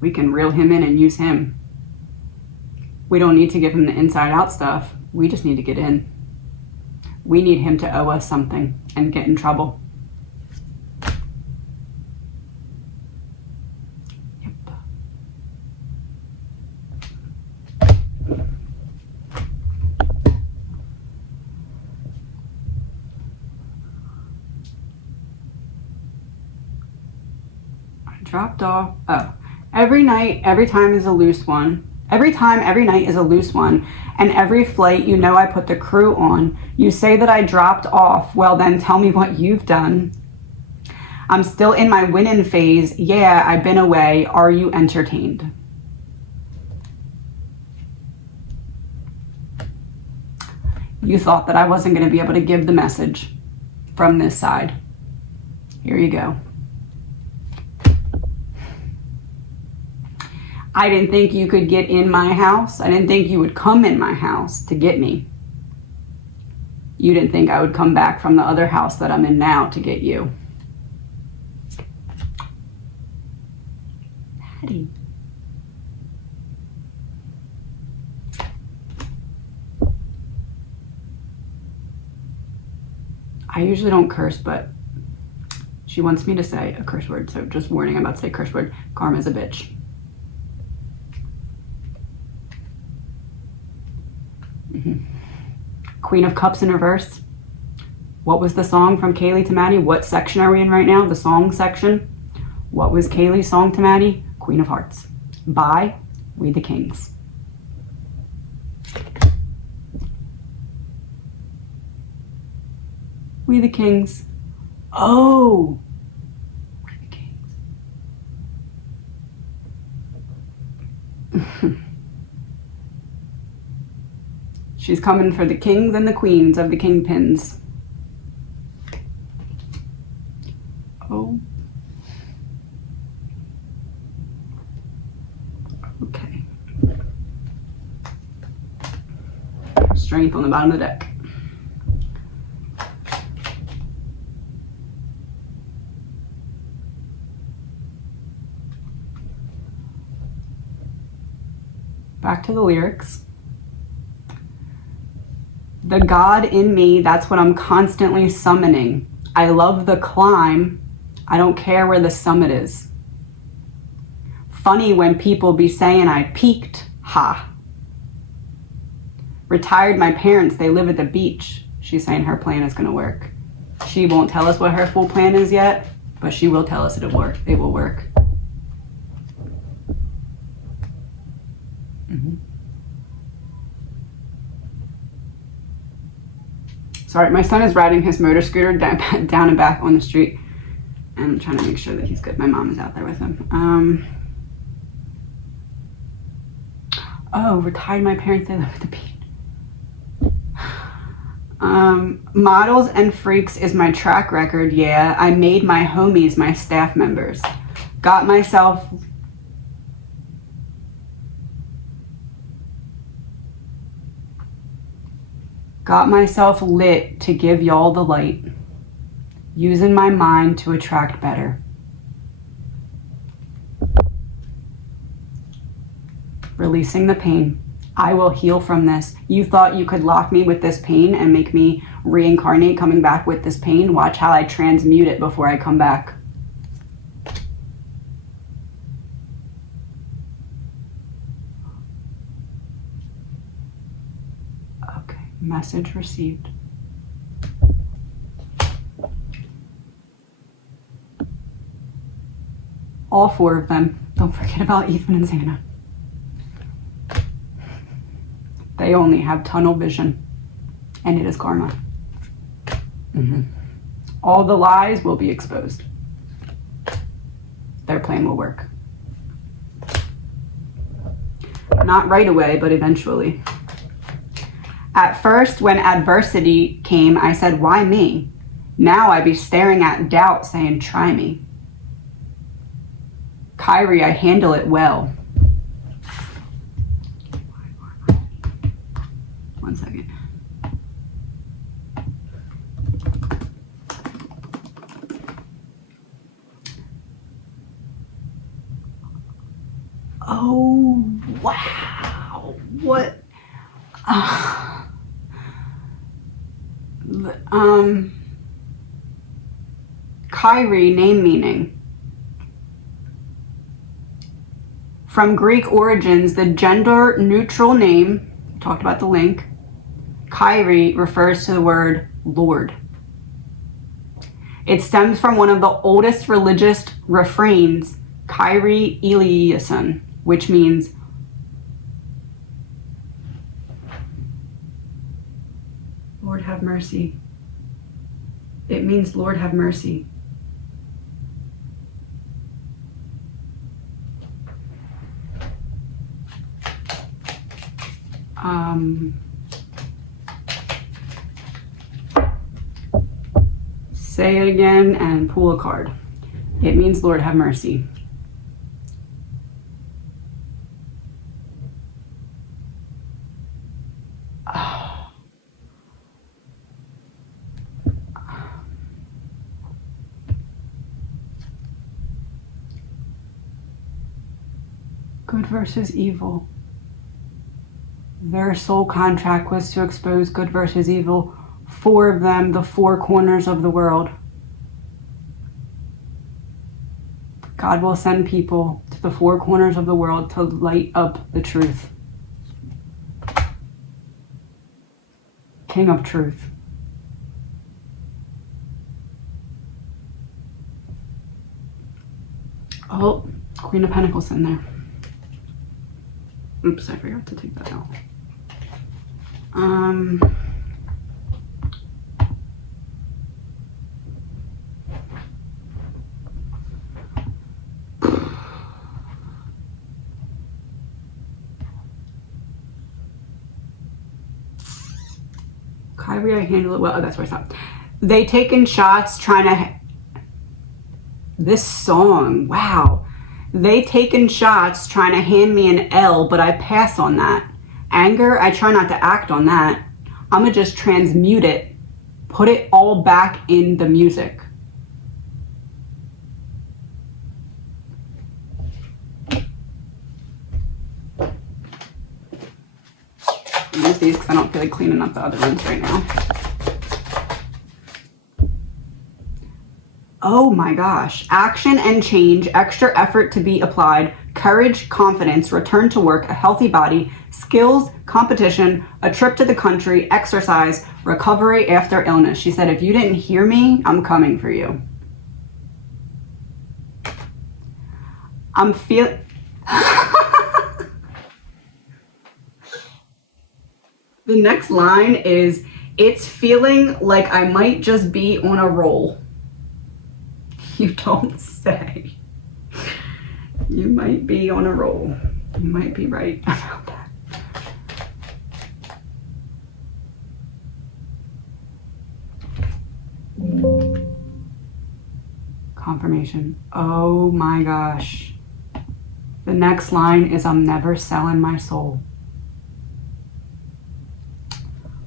we can reel him in and use him. We don't need to give him the inside out stuff. We just need to get in. We need him to owe us something and get in trouble. Dropped off. Oh, every time is a loose one. Every night is a loose one. And every flight, you know I put the crew on. You say that I dropped off. Well, then tell me what you've done. I'm still in my winning phase. Yeah, I've been away. Are you entertained? You thought that I wasn't going to be able to give the message from this side. Here you go. I didn't think you could get in my house. I didn't think you would come in my house to get me. You didn't think I would come back from the other house that I'm in now to get you. Maddie. I usually don't curse, but she wants me to say a curse word. So just warning, I'm about to say curse word. Karma's a bitch. Queen of Cups in reverse. What was the song from Kaylee to Maddie? What section are we in right now? The song section. What was Kaylee's song to Maddie? Queen of Hearts. By We the Kings. We the Kings. Oh. We the Kings. She's coming for the kings and the queens of the kingpins. Oh. Okay. Strength on the bottom of the deck. Back to the lyrics. The God in me, that's what I'm constantly summoning. I love the climb. I don't care where the summit is. Funny when people be saying I peaked. Ha. Retired my parents, they live at the beach. She's saying her plan is going to work. She won't tell us what her full plan is yet, but she will tell us it'll work. It will work. Sorry, my son is riding his motor scooter down and back on the street. And I'm trying to make sure that he's good. My mom is out there with him. Oh, retired my parents, they live at the beach. Models and freaks is my track record, yeah. I made my homies my staff members. Got myself lit to give y'all the light. Using my mind to attract better. Releasing the pain. I will heal from this. You thought you could lock me with this pain and make me reincarnate coming back with this pain? Watch how I transmute it before I come back. Okay, message received. All 4 of them. Don't forget about Ethan and Xana. They only have tunnel vision, and it is karma. All the lies will be exposed. Their plan will work. Not right away, but eventually. At first, when adversity came, I said, why me? Now I be staring at doubt saying, try me. Kyrie, I handle it well. 1 second. Oh, wow. What? Kyrie, name meaning. From Greek origins, the gender-neutral name, talked about the link, Kyrie refers to the word Lord. It stems from one of the oldest religious refrains, Kyrie eleison, which means Lord have mercy. It means Lord have mercy. Say it again and pull a card. It means Lord have mercy. Good versus evil. Their soul contract was to expose good versus evil. 4 of them, the 4 corners of the world. God will send people to the 4 corners of the world to light up the truth. King of truth. Oh, Queen of Pentacles in there. Oops, I forgot to take that out. Kyrie, I handle it well. Oh, that's where I stopped. They taken shots trying to... This song, wow. They taken shots trying to hand me an L, but I pass on that. Anger, I try not to act on that. I'm gonna just transmute it, put it all back in the music. Use these because I don't feel like cleaning up the other ones right now. Oh my gosh. Action and change, extra effort to be applied, courage, confidence, return to work, a healthy body, skills, competition, a trip to the country, exercise, recovery after illness. She said, if you didn't hear me, I'm coming for you. I'm feeling... The next line is, it's feeling like I might just be on a roll. You don't say. You might be on a roll. You might be right about that. confirmation. Oh my gosh. The next line is, I'm never selling my soul.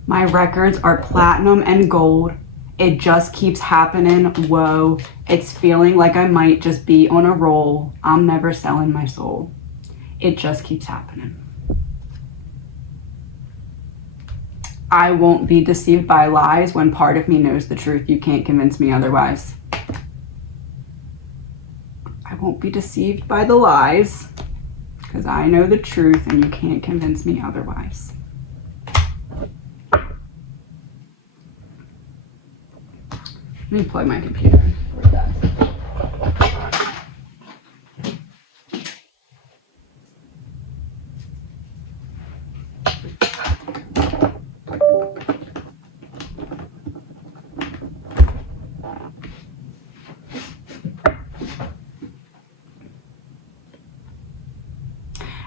My records are platinum and gold. It just keeps happening. Whoa. It's feeling like I might just be on a roll. I'm never selling my soul. It just keeps happening. I won't be deceived by lies when part of me knows the truth. You can't convince me otherwise. I won't be deceived by the lies because I know the truth and you can't convince me otherwise. Let me plug my computer in for that.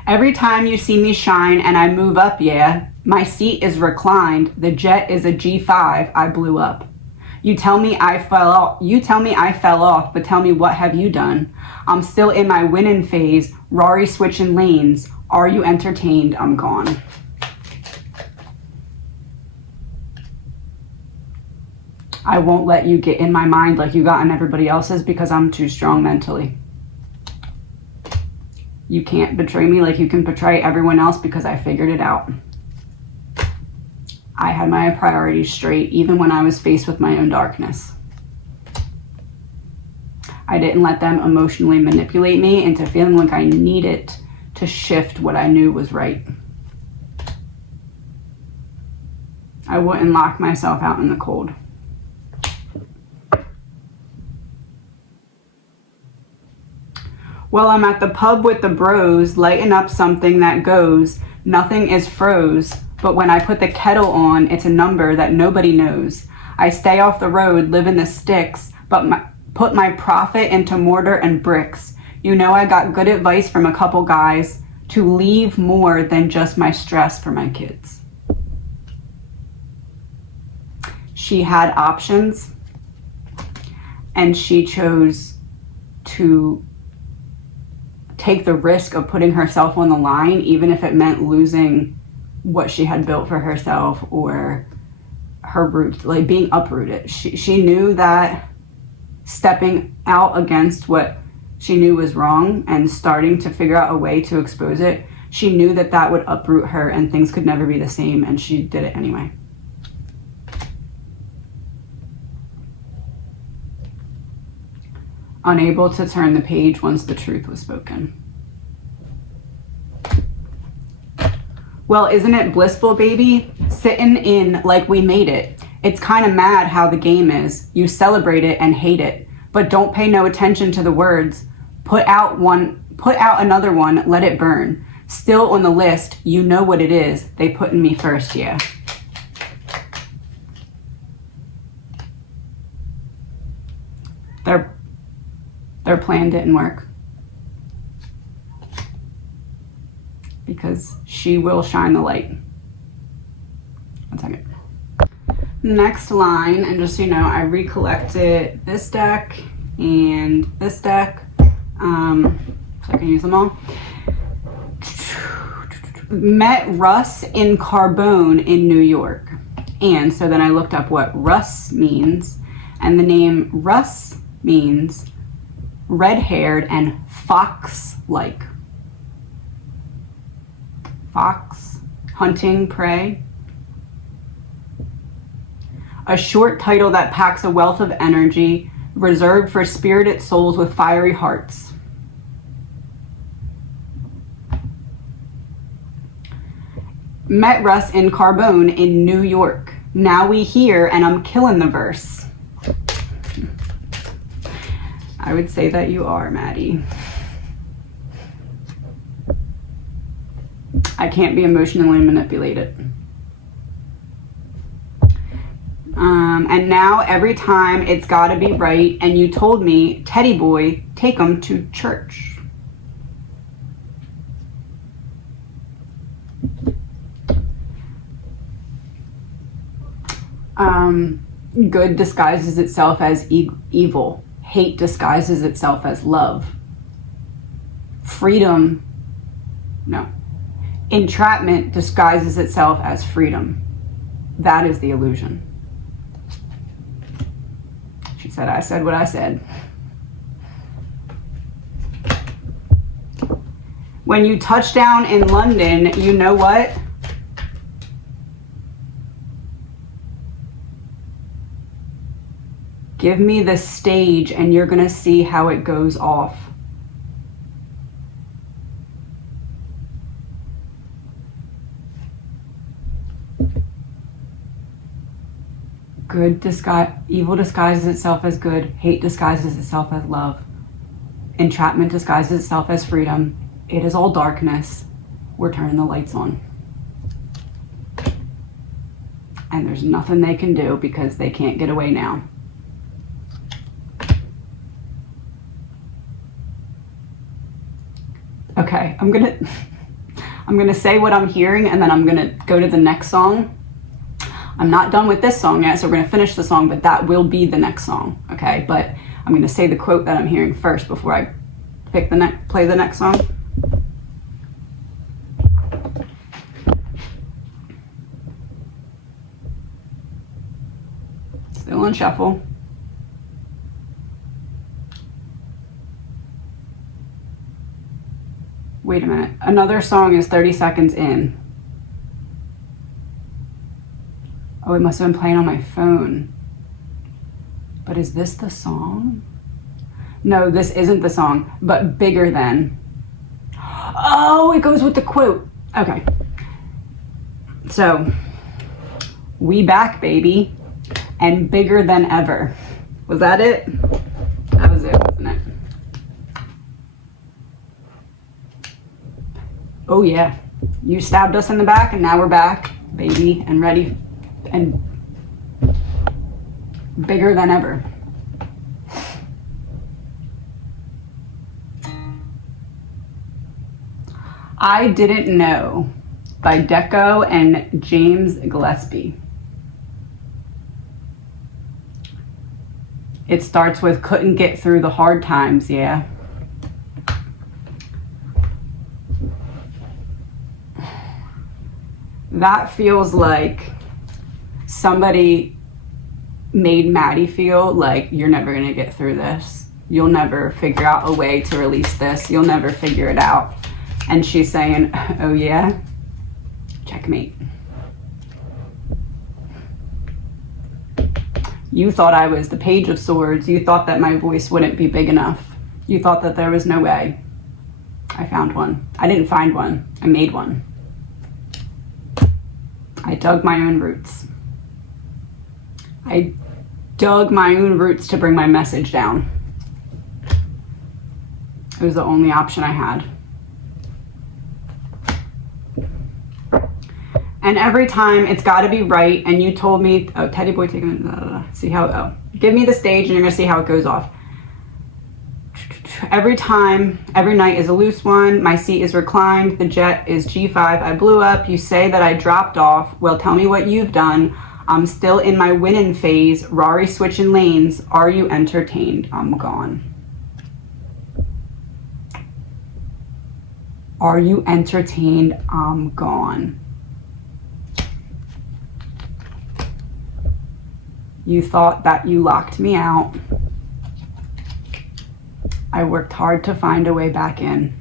Every time you see me shine and I move up, yeah, my seat is reclined. The jet is a G5. I blew up. You tell me I fell off, but tell me, what have you done? I'm still in my winning phase, Rari switching lanes. Are you entertained? I'm gone. I won't let you get in my mind like you got in everybody else's because I'm too strong mentally. You can't betray me like you can betray everyone else because I figured it out. I had my priorities straight even when I was faced with my own darkness. I didn't let them emotionally manipulate me into feeling like I needed to shift what I knew was right. I wouldn't lock myself out in the cold. Well, I'm at the pub with the bros, lighting up something that goes, nothing is froze. But when I put the kettle on, it's a number that nobody knows. I stay off the road, live in the sticks, but put my profit into mortar and bricks. You know, I got good advice from a couple guys to leave more than just my stress for my kids. She had options, and she chose to take the risk of putting herself on the line, even if it meant losing what she had built for herself or her roots, like being uprooted. She knew that stepping out against what she knew was wrong and starting to figure out a way to expose it, she knew that that would uproot her and things could never be the same, and she did it anyway. Unable to turn the page once the truth was spoken. Well, isn't it blissful, baby? Sitting in like we made it. It's kind of mad how the game is. You celebrate it and hate it, but don't pay no attention to the words. Put out another one, let it burn. Still on the list, you know what it is. They putting me first, yeah. Their plan didn't work. Because she will shine the light. 1 second. Next line, and just so you know, I recollected this deck and this deck, so I can use them all. Met Russ in Carbone in New York. And so then I looked up what Russ means, and the name Russ means red-haired and fox-like. Fox, hunting, prey. A short title that packs a wealth of energy, reserved for spirited souls with fiery hearts. Met Russ in Carbone in New York. Now we here, and I'm killing the verse. I would say that you are, Maddie. I can't be emotionally manipulated. And now every time it's gotta be right, and you told me, Teddy boy, take them to church. Good disguises itself as evil. Hate disguises itself as love. Freedom, no. Entrapment disguises itself as freedom. That is the illusion. She said, I said what I said. When you touch down in London, you know what? Give me the stage and you're gonna see how it goes off. Evil disguises itself as good. Hate disguises itself as love. Entrapment disguises itself as freedom. It is all darkness. We're turning the lights on. And there's nothing they can do because they can't get away now. Okay, I'm gonna say what I'm hearing and then I'm gonna go to the next song. I'm not done with this song yet, so we're gonna finish the song, but that will be the next song, okay? But I'm gonna say the quote that I'm hearing first before I play the next song. Still on shuffle. Wait a minute, another song is 30 seconds in. Oh, it must have been playing on my phone. But is this the song? No, this isn't the song, but Bigger Than. Oh, it goes with the quote. Okay. So, We Back, Baby, and Bigger Than Ever. Was that it? That was it, wasn't it? Oh yeah, you stabbed us in the back and now we're back, baby, and ready and bigger than ever. I Didn't Know by Deco and James Gillespie. It starts with couldn't get through the hard times, yeah. That feels like somebody made Maddie feel like you're never going to get through this. You'll never figure out a way to release this. You'll never figure it out. And she's saying, oh yeah? Checkmate. You thought I was the Page of Swords. You thought that my voice wouldn't be big enough. You thought that there was no way. I found one. I didn't find one. I made one. I dug my own roots. I dug my own roots to bring my message down. It was the only option I had. And every time it's got to be right, and you told me, oh, Teddy boy taking, see how, oh, give me the stage and you're going to see how it goes off. Every time, every night is a loose one. My seat is reclined. The jet is G5. I blew up. You say that I dropped off. Well, tell me what you've done. I'm still in my winning phase. Rari switching lanes. Are you entertained? I'm gone. Are you entertained? I'm gone. You thought that you locked me out. I worked hard to find a way back in.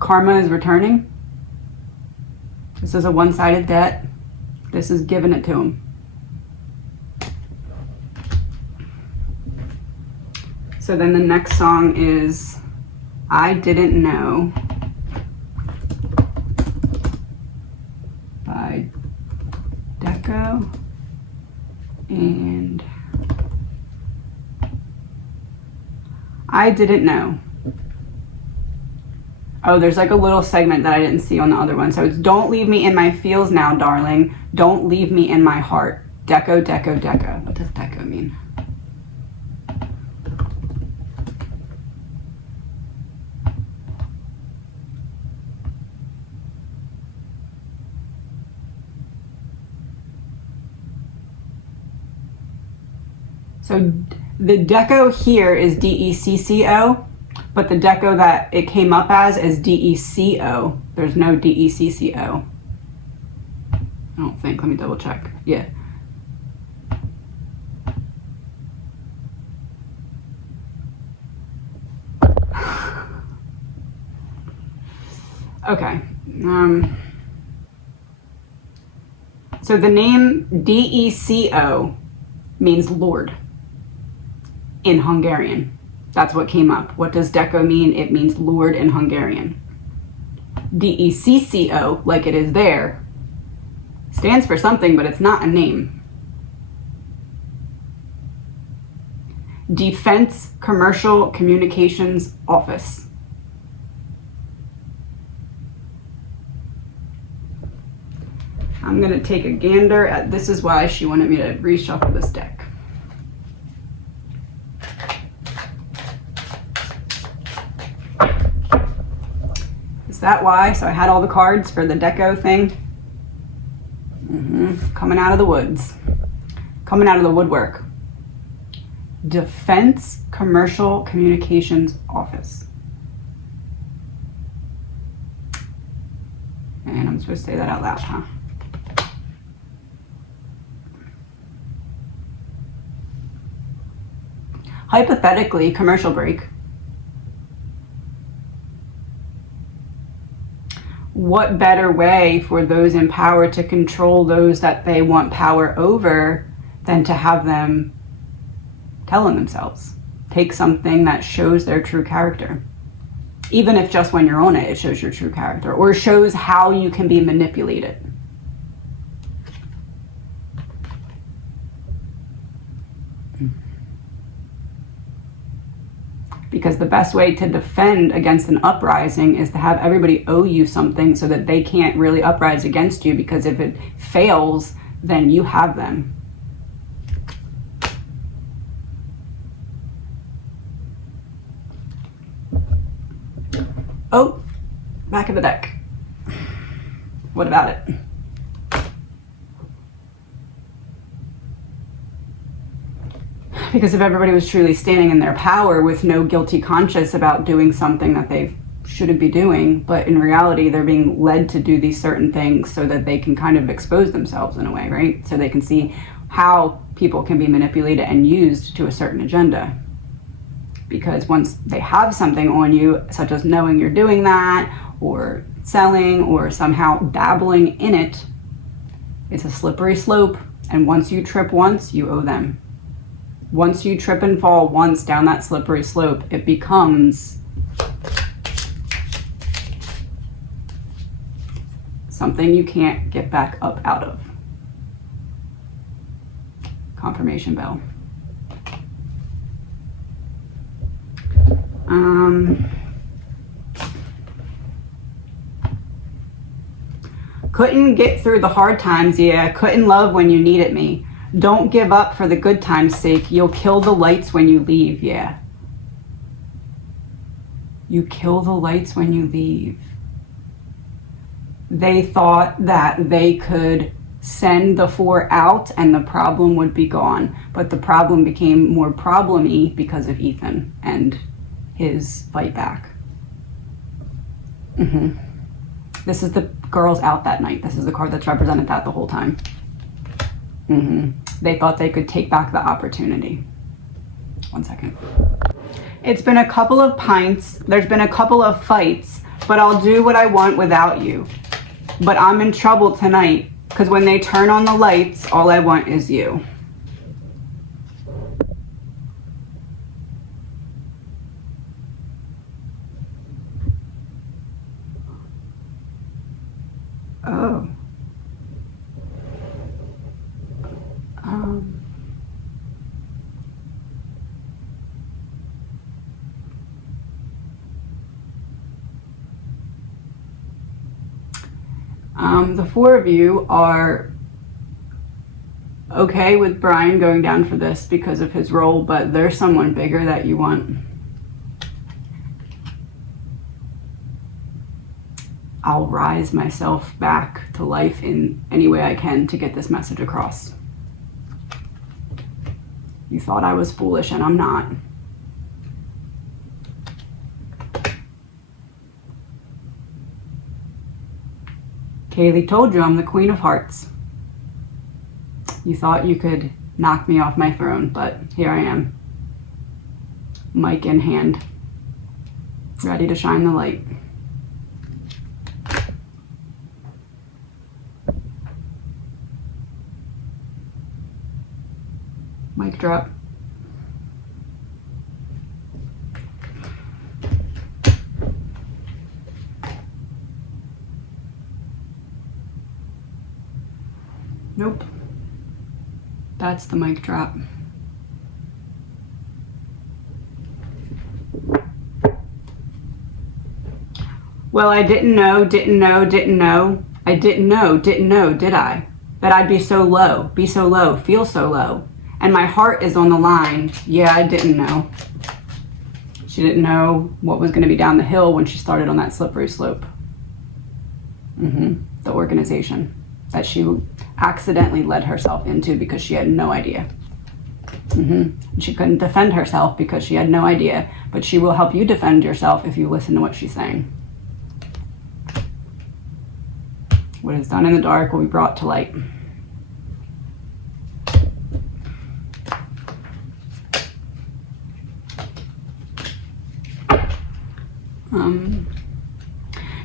Karma is returning. This is a one-sided debt. This is giving it to him. So then the next song is I Didn't Know by Deco and I Didn't Know. Oh, there's like a little segment that I didn't see on the other one. So it's don't leave me in my feels now, darling. Don't leave me in my heart. Deco, Deco, Deco. What does Deco mean? So the deco here is DECCO, but the deco that it came up as is DECO. There's no DECCO. I don't think. Let me double check. Yeah. Okay. So the name DECO means Lord in Hungarian. That's what came up. What does deco mean? It means Lord in Hungarian. DECCO, like it is there, stands for something, but it's not a name. Defense Commercial Communications Office. I'm gonna take a gander at, this is why she wanted me to reshuffle this deck. Is that why? So I had all the cards for the deco thing. Coming out of the woods. Coming out of the woodwork. Defense Commercial Communications Office. And I'm supposed to say that out loud, huh? Hypothetically, commercial break. What better way for those in power to control those that they want power over than to have them tell on themselves? Take something that shows their true character. Even if just when you're on it, it shows your true character, or shows how you can be manipulated. Because the best way to defend against an uprising is to have everybody owe you something so that they can't really uprise against you, because if it fails, then you have them. Oh, back of the deck. What about it? Because if everybody was truly standing in their power with no guilty conscience about doing something that they shouldn't be doing, but in reality they're being led to do these certain things so that they can kind of expose themselves in a way, right? So they can see how people can be manipulated and used to a certain agenda. Because once they have something on you, such as knowing you're doing that, or selling, or somehow dabbling in it, it's a slippery slope. And once you trip once, you owe them. Once you trip and fall once down that slippery slope, it becomes something you can't get back up out of. Confirmation bell. Couldn't get through the hard times, yeah. Couldn't love when you needed me. Don't give up for the good times' sake. You'll kill the lights when you leave, yeah. You kill the lights when you leave. They thought that they could send the 4 out and the problem would be gone. But the problem became more problem-y because of Ethan and his fight back. This is the girls out that night. This is the card that's represented that the whole time. They thought they could take back the opportunity. 1 second. It's been a couple of pints. There's been a couple of fights, but I'll do what I want without you. But I'm in trouble tonight, because when they turn on the lights, all I want is you. Oh. The 4 of you are okay with Brian going down for this because of his role, but there's someone bigger that you want. I'll rise myself back to life in any way I can to get this message across. You thought I was foolish, and I'm not. Kaylee told you I'm the Queen of Hearts. You thought you could knock me off my throne, but here I am. Mic in hand. Ready to shine the light. Mic drop. Nope. That's the mic drop. Well, I didn't know, I didn't know, did I? That I'd be so low, feel so low. And my heart is on the line. Yeah, I didn't know. She didn't know what was going to be down the hill when she started on that slippery slope. The organization that she accidentally led herself into because she had no idea. She couldn't defend herself because she had no idea, but she will help you defend yourself if you listen to what she's saying. What is done in the dark will be brought to light.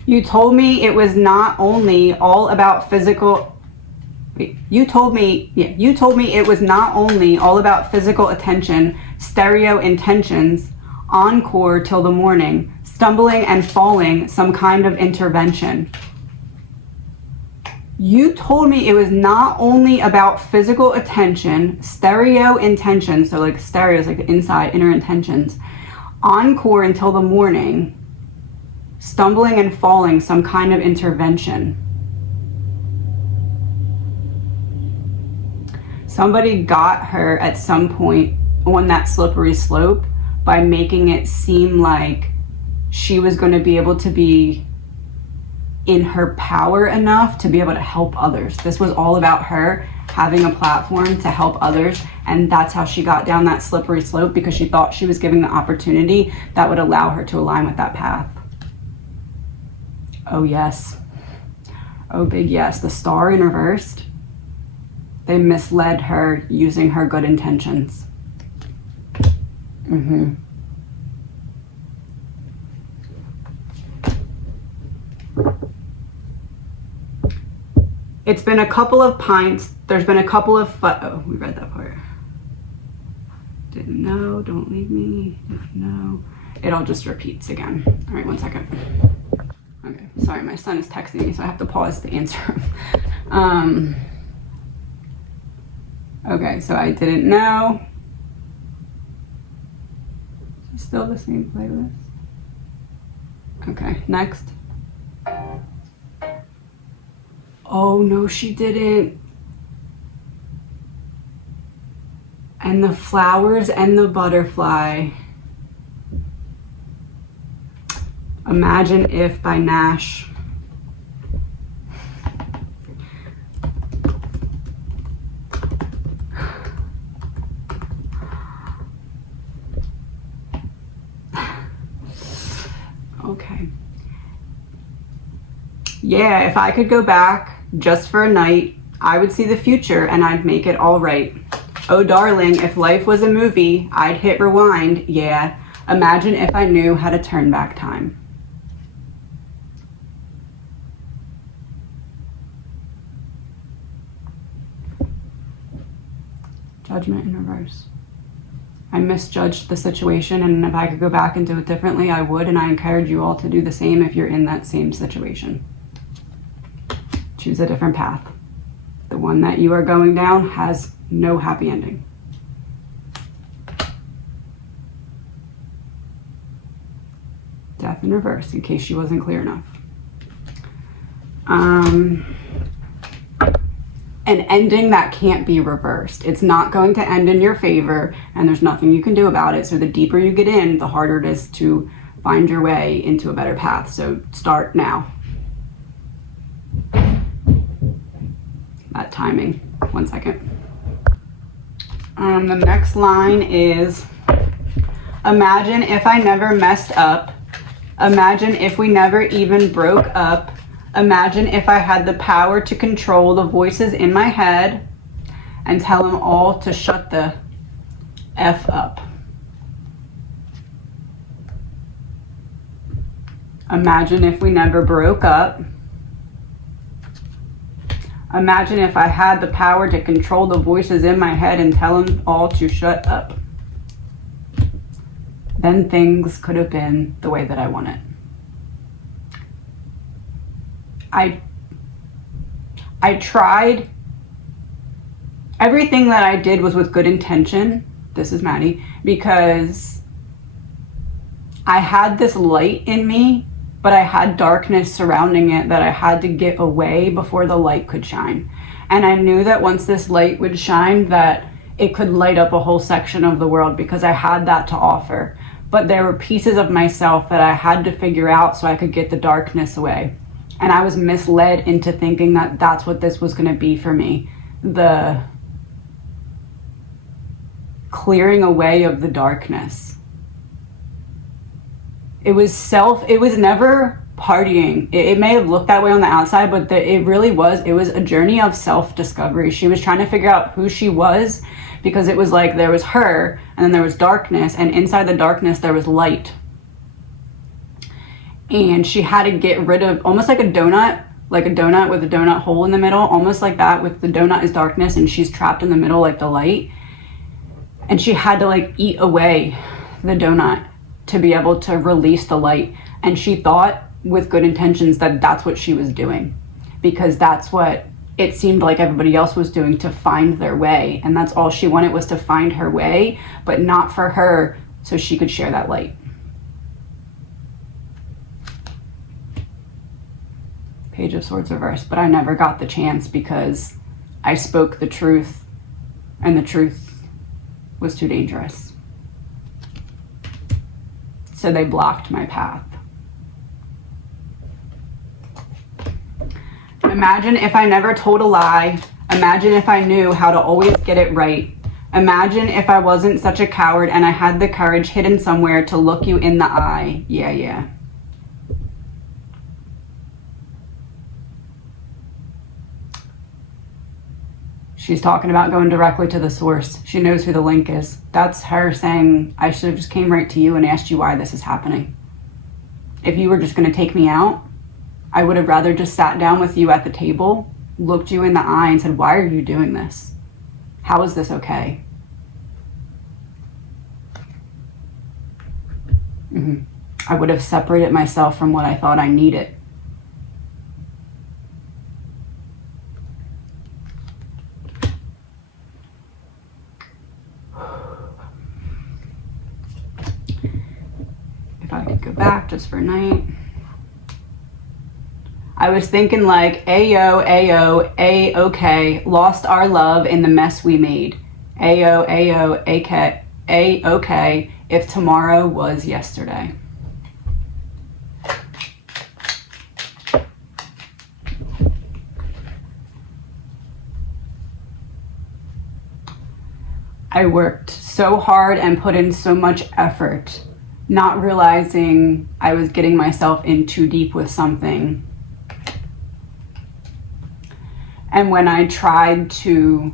You told me it was not only all about physical. You told me it was not only all about physical attention, stereo intentions, encore till the morning, stumbling and falling, some kind of intervention. You told me it was not only about physical attention, stereo intention, so like stereo is like the inside, inner intentions, encore until the morning, stumbling and falling, some kind of intervention. Somebody got her at some point on that slippery slope by making it seem like she was going to be able to be in her power enough to be able to help others. This was all about her having a platform to help others, and that's how she got down that slippery slope, because she thought she was giving the opportunity that would allow her to align with that path. Oh yes. Oh big yes. The star in reversed. They misled her using her good intentions. It's been a couple of pints. There's been a couple of oh, we read that part. Didn't know, don't leave me, didn't know. It all just repeats again. All right, 1 second. Okay, sorry, my son is texting me, so I have to pause to answer him. Okay, so I didn't know. Still the same playlist. Okay, next. Oh no, she didn't. And the flowers and the butterfly. Imagine If by Nash. Okay. Yeah, if I could go back just for a night, I would see the future and I'd make it all right. Oh darling, if life was a movie, I'd hit rewind, yeah. Imagine if I knew how to turn back time. Judgment in reverse. I misjudged the situation, and if I could go back and do it differently, I would, and I encourage you all to do the same if you're in that same situation. Choose a different path. The one that you are going down has no happy ending. Death in reverse, in case she wasn't clear enough. An ending that can't be reversed. It's not going to end in your favor, and there's nothing you can do about it. So the deeper you get in, the harder it is to find your way into a better path. So start now. That timing. 1 second. The next line is, imagine if I never messed up. Imagine if we never even broke up. Imagine if I had the power to control the voices in my head and tell them all to shut the F up. Imagine if we never broke up. Imagine if I had the power to control the voices in my head and tell them all to shut up. Then things could have been the way that I want it. I tried. Everything that I did was with good intention. This is Maddie. Because I had this light in me, but I had darkness surrounding it that I had to get away before the light could shine. And I knew that once this light would shine, that it could light up a whole section of the world, because I had that to offer. But there were pieces of myself that I had to figure out so I could get the darkness away. And I was misled into thinking that that's what this was going to be for me. The clearing away of the darkness. It was never partying. It may have looked that way on the outside, but it really was. It was a journey of self-discovery. She was trying to figure out who she was, because it was like there was her, and then there was darkness, and inside the darkness there was light. And she had to get rid of, almost like a donut with a donut hole in the middle, almost like that, with the donut is darkness and she's trapped in the middle like the light. And she had to like eat away the donut to be able to release the light. And she thought with good intentions that that's what she was doing, because that's what it seemed like everybody else was doing to find their way. And that's all she wanted, was to find her way, but not for her, so she could share that light. Page of Swords reversed, but I never got the chance because I spoke the truth, and the truth was too dangerous. So they blocked my path. Imagine if I never told a lie. Imagine if I knew how to always get it right. Imagine if I wasn't such a coward and I had the courage hidden somewhere to look you in the eye. Yeah, yeah. She's talking about going directly to the source. She knows who the link is. That's her saying, I should have just came right to you and asked you why this is happening. If you were just going to take me out, I would have rather just sat down with you at the table, looked you in the eye and said, why are you doing this? How is this okay? I would have separated myself from what I thought I needed. If I could go back just for a night. I was thinking like, ayo, ayo, a-okay, lost our love in the mess we made. Ayo, ayo, a-okay, if tomorrow was yesterday. I worked so hard and put in so much effort, not realizing I was getting myself in too deep with something. And when I tried to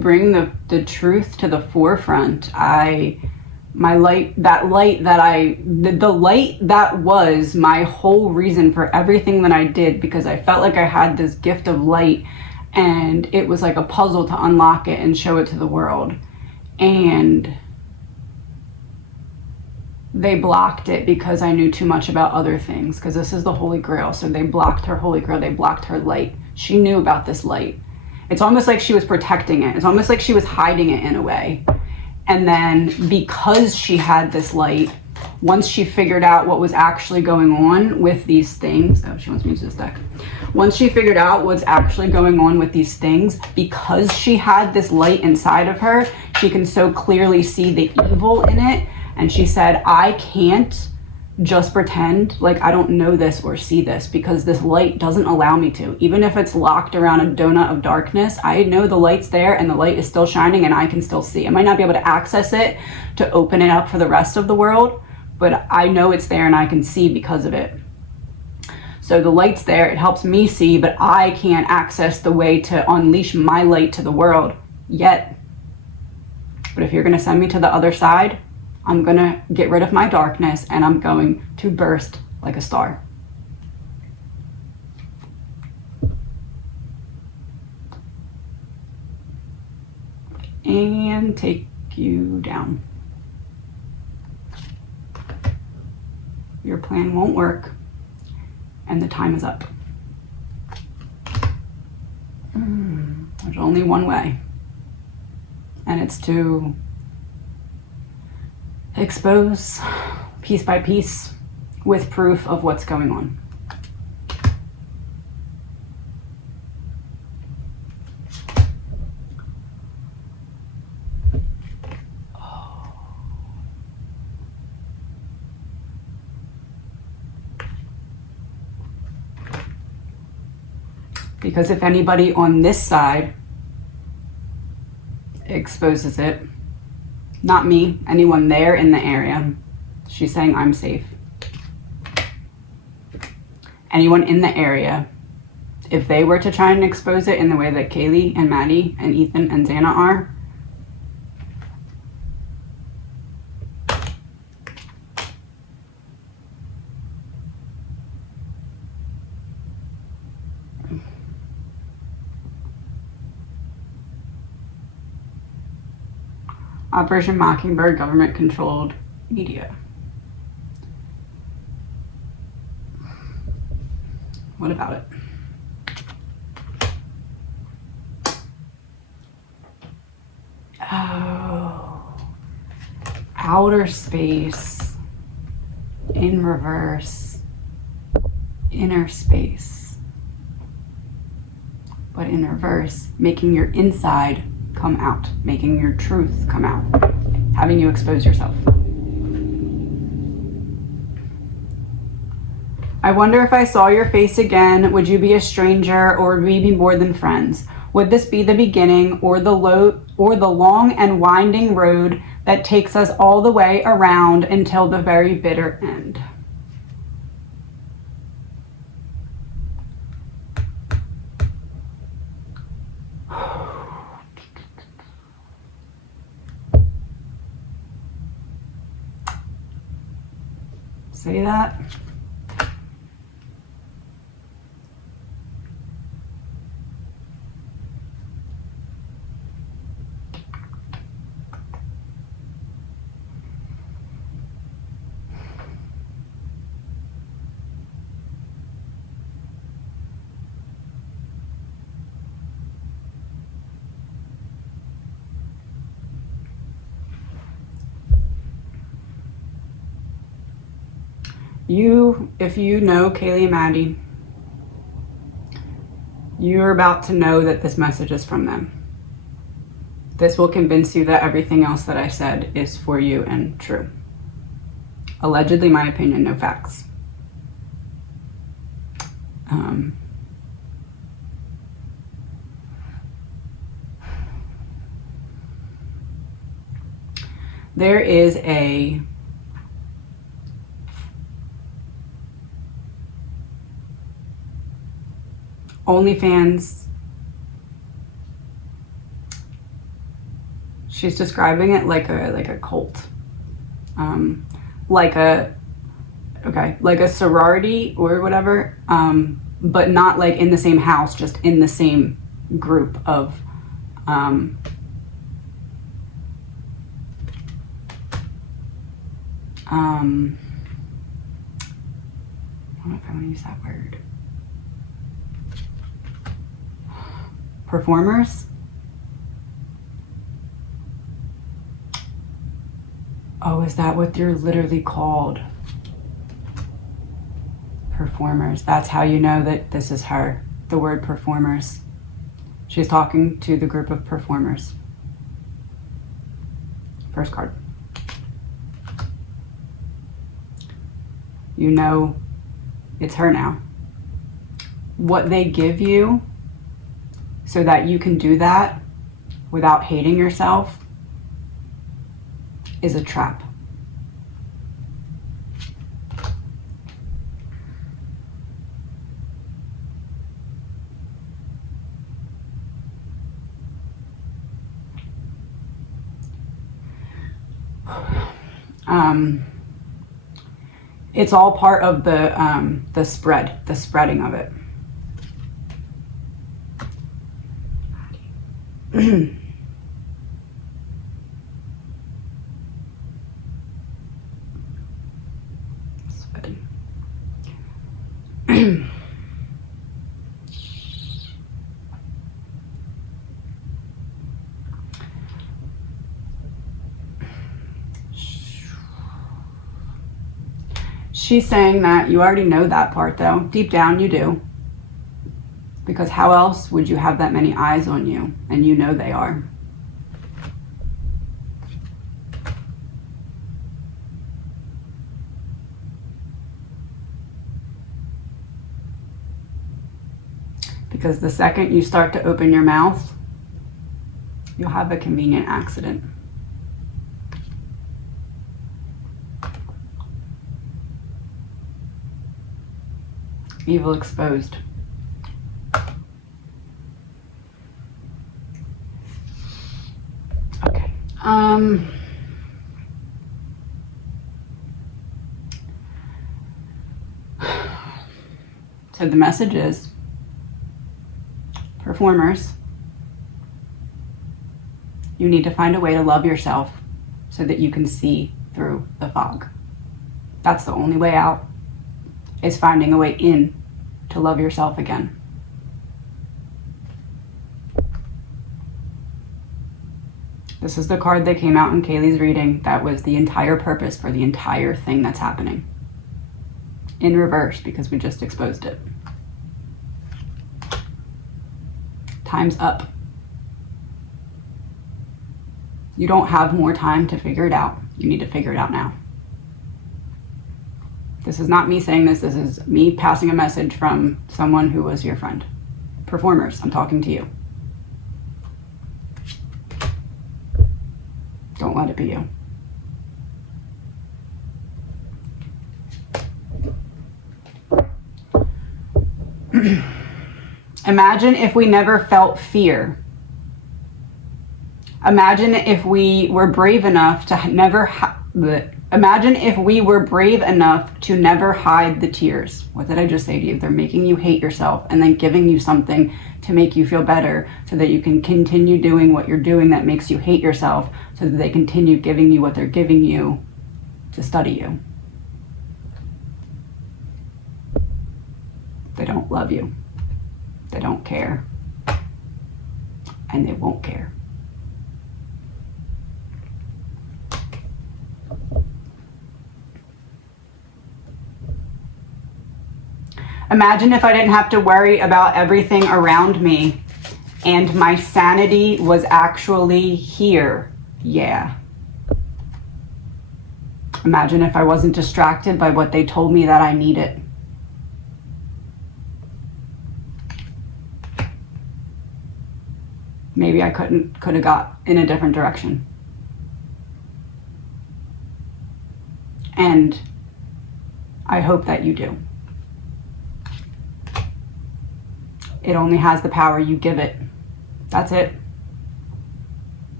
bring the truth to the forefront, the light that was my whole reason for everything that I did, because I felt like I had this gift of light and it was like a puzzle to unlock it and show it to the world. And they blocked it because I knew too much about other things, because this is the Holy Grail. So they blocked her Holy Grail. They blocked her light. She knew about this light. It's almost like she was protecting it. It's almost like she was hiding it in a way. And then because she had this light, once she figured out what was actually going on with these things, oh, she wants me to use this deck. Once she figured out what's actually going on with these things, because she had this light inside of her, she can so clearly see the evil in it. And she said, I can't just pretend like I don't know this or see this, because this light doesn't allow me to. Even if it's locked around a donut of darkness, I know the light's there and the light is still shining and I can still see. I might not be able to access it to open it up for the rest of the world, but I know it's there and I can see because of it. So the light's there, it helps me see, but I can't access the way to unleash my light to the world yet. But if you're gonna send me to the other side, I'm gonna get rid of my darkness and I'm going to burst like a star. And take you down. Your plan won't work and the time is up. There's only one way, and it's to expose piece by piece with proof of what's going on. Because if anybody on this side exposes it, not me, anyone there in the area, she's saying I'm safe. Anyone in the area, if they were to try and expose it in the way that Kaylee and Maddie and Ethan and Xana are, Operation Mockingbird, government-controlled media. What about it? Oh, outer space, in reverse, inner space, but in reverse, making your inside come out, making your truth come out, having you expose yourself. I wonder if I saw your face again, would you be a stranger or would we be more than friends? Would this be the beginning or the long and winding road that takes us all the way around until the very bitter end? Say that. If you know Kaylee and Maddie, you're about to know that this message is from them. This will convince you that everything else that I said is for you and true. Allegedly, my opinion, no facts. There is a OnlyFans. She's describing it like a cult, like a sorority or whatever, but not like in the same house, just in the same group of I don't know if I want to use that word. Performers. Oh, is that what they're literally called? Performers. That's how you know that this is her. The word performers. She's talking to the group of performers. First card. You know it's her now. What they give you so that you can do that without hating yourself is a trap. It's all part of the spreading of it. Sweating. She's saying that you already know that part though. Deep down you do. Because how else would you have that many eyes on you? And you know they are. Because the second you start to open your mouth, you'll have a convenient accident. Evil exposed. Okay. So the message is, performers, you need to find a way to love yourself so that you can see through the fog. That's the only way out. Is finding a way in to love yourself again. This is the card that came out in Kaylee's reading. That was the entire purpose for the entire thing that's happening. In reverse, because we just exposed it. Time's up. You don't have more time to figure it out. You need to figure it out now. This is not me saying this. This is me passing a message from someone who was your friend. Performers, I'm talking to you. Don't let it be you. Imagine if we never felt fear. Imagine if we were brave enough to never Imagine if we were brave enough to never hide the tears. What did I just say to you? They're making you hate yourself and then giving you something to make you feel better so that you can continue doing what you're doing that makes you hate yourself, so that they continue giving you what they're giving you to study you. They don't love you. They don't care. And they won't care. Imagine if I didn't have to worry about everything around me and my sanity was actually here. Yeah. Imagine if I wasn't distracted by what they told me that I needed. Maybe I could have got in a different direction. And I hope that you do. It only has the power you give it. That's it.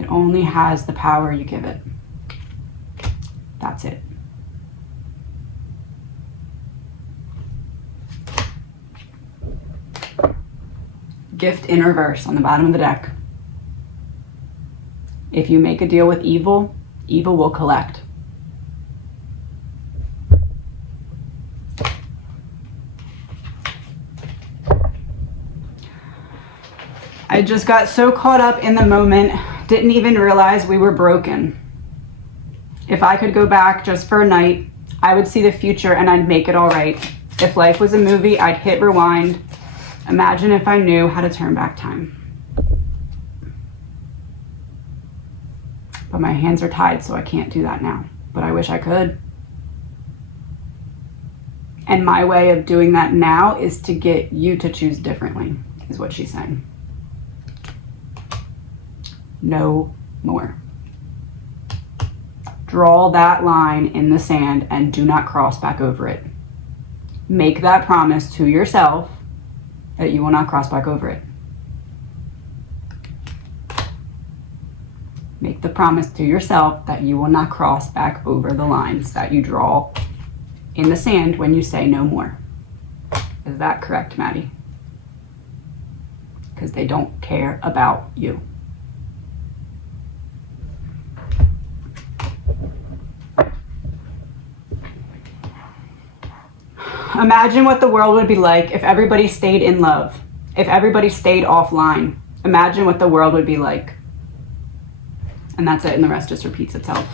It only has the power you give it. That's it. Gift in reverse on the bottom of the deck. If you make a deal with evil, evil will collect. I just got so caught up in the moment, didn't even realize we were broken. If I could go back just for a night, I would see the future and I'd make it all right. If life was a movie, I'd hit rewind. Imagine if I knew how to turn back time. But my hands are tied, so I can't do that now. But I wish I could. And my way of doing that now is to get you to choose differently, is what she's saying. No more. Draw that line in the sand and do not cross back over it. Make that promise to yourself that you will not cross back over it. Make the promise to yourself that you will not cross back over the lines that you draw in the sand when you say no more. Is that correct, Maddie? Because they don't care about you. Imagine what the world would be like if everybody stayed in love, if everybody stayed offline. Imagine what the world would be like. And that's it, and the rest just repeats itself.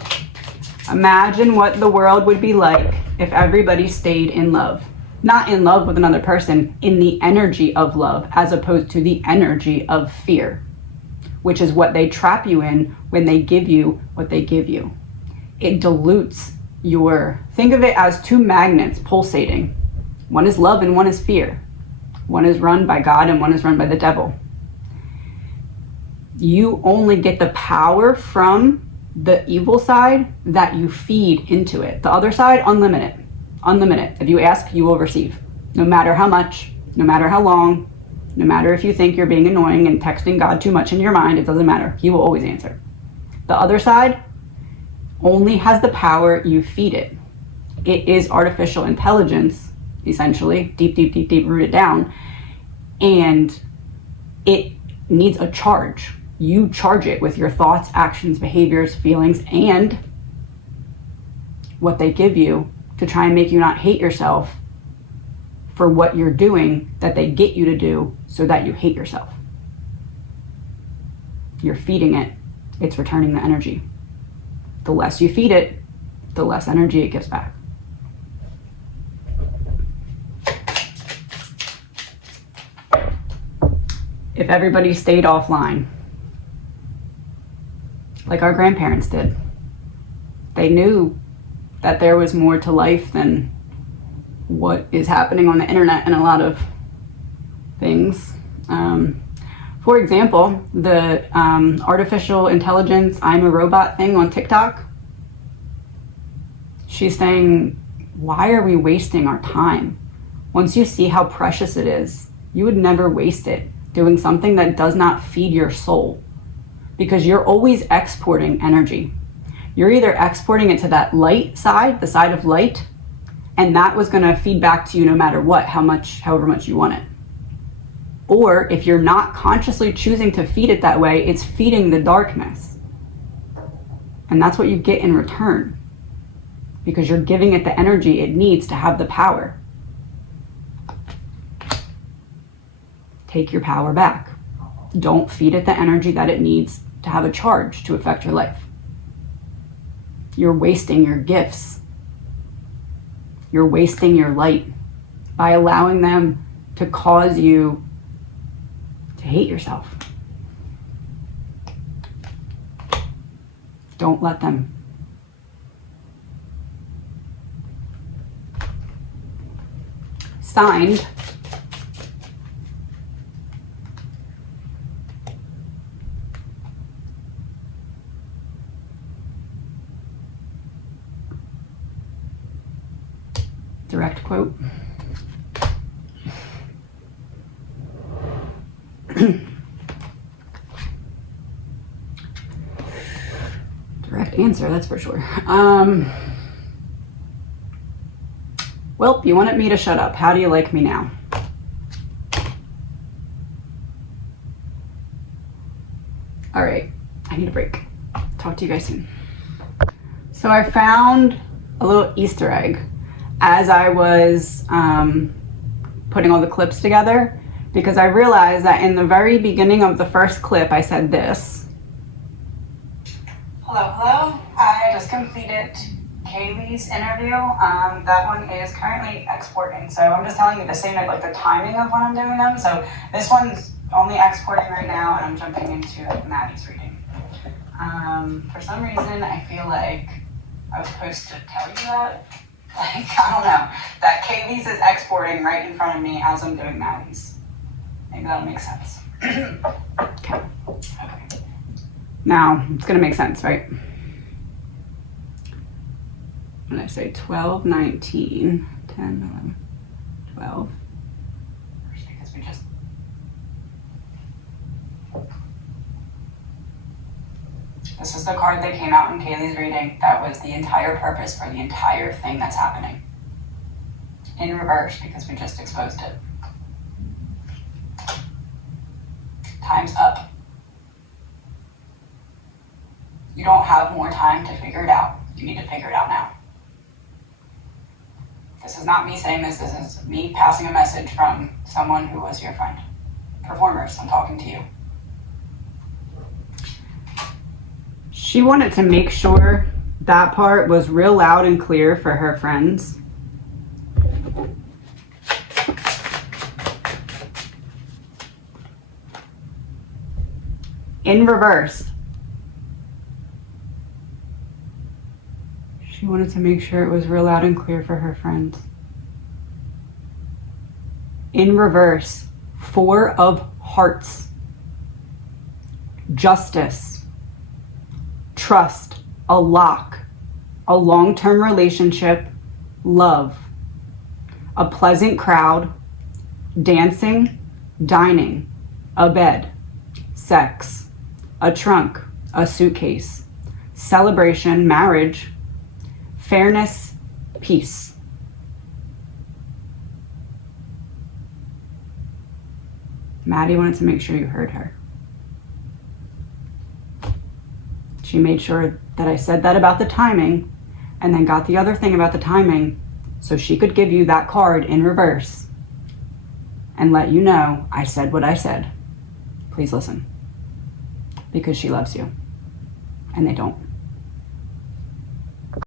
Imagine what the world would be like if everybody stayed in love. Not in love with another person, in the energy of love, as opposed to the energy of fear, which is what they trap you in when they give you what they give you. It dilutes your, think of it as two magnets pulsating. One is love and one is fear. One is run by God and one is run by the devil. You only get the power from the evil side that you feed into it. The other side, unlimited. Unlimited. If you ask, you will receive. No matter how much, no matter how long, no matter if you think you're being annoying and texting God too much in your mind, it doesn't matter. He will always answer. The other side only has the power you feed it. It is artificial intelligence, essentially, deep rooted down, and it needs a charge. You charge it with your thoughts, actions, behaviors, feelings, and what they give you to try and make you not hate yourself for what you're doing that they get you to do so that you hate yourself. You're feeding it, it's returning the energy. The less you feed it, the less energy it gives back. If everybody stayed offline, like our grandparents did, they knew that there was more to life than what is happening on the internet and a lot of things. For example, the artificial intelligence I'm a robot thing on TikTok, she's saying, why are we wasting our time? Once you see how precious it is, you would never waste it doing something that does not feed your soul, because you're always exporting energy. You're either exporting it to that light side, the side of light, and that was going to feed back to you no matter what, however much you want it. Or if you're not consciously choosing to feed it that way, it's feeding the darkness. And that's what you get in return, because you're giving it the energy it needs to have the power. Take your power back. Don't feed it the energy that it needs to have a charge to affect your life. You're wasting your gifts. You're wasting your light by allowing them to cause you to hate yourself. Don't let them. Signed, direct quote. Direct answer, that's for sure. Well, you wanted me to shut up. How do you like me now? All right, I need a break. Talk to you guys soon. So I found a little Easter egg as I was putting all the clips together, because I realized that in the very beginning of the first clip, I said this. Hello. I just completed Kaylee's interview. That one is currently exporting. So I'm just telling you the same, like the timing of when I'm doing them. So this one's only exporting right now, and I'm jumping into Maddie's reading. For some reason, I feel like I was supposed to tell you that. Like, I don't know. That Kaylee's is exporting right in front of me as I'm doing Maddie's. Maybe that'll make sense. Okay. Now, it's going to make sense, right? When I say 12, 19, 10, 11, 12. Because we just... This is the card that came out in Kaylee's reading. That was the entire purpose for the entire thing that's happening. In reverse, because we just exposed it. Time's up. You don't have more time to figure it out. You need to figure it out now. This is not me saying this. This is me passing a message from someone who was your friend. Performers, I'm talking to you. She wanted to make sure that part was real loud and clear for her friends. In reverse. She wanted to make sure it was real loud and clear for her friends. In reverse, 4 of Hearts. Justice. Trust. A lock. A long-term relationship. Love. A pleasant crowd. Dancing. Dining. A bed. Sex. A trunk. A suitcase. Celebration. Marriage. Fairness, peace. Maddie wanted to make sure you heard her. She made sure that I said that about the timing and then got the other thing about the timing so she could give you that card in reverse and let you know I said what I said. Please listen. Because she loves you and they don't.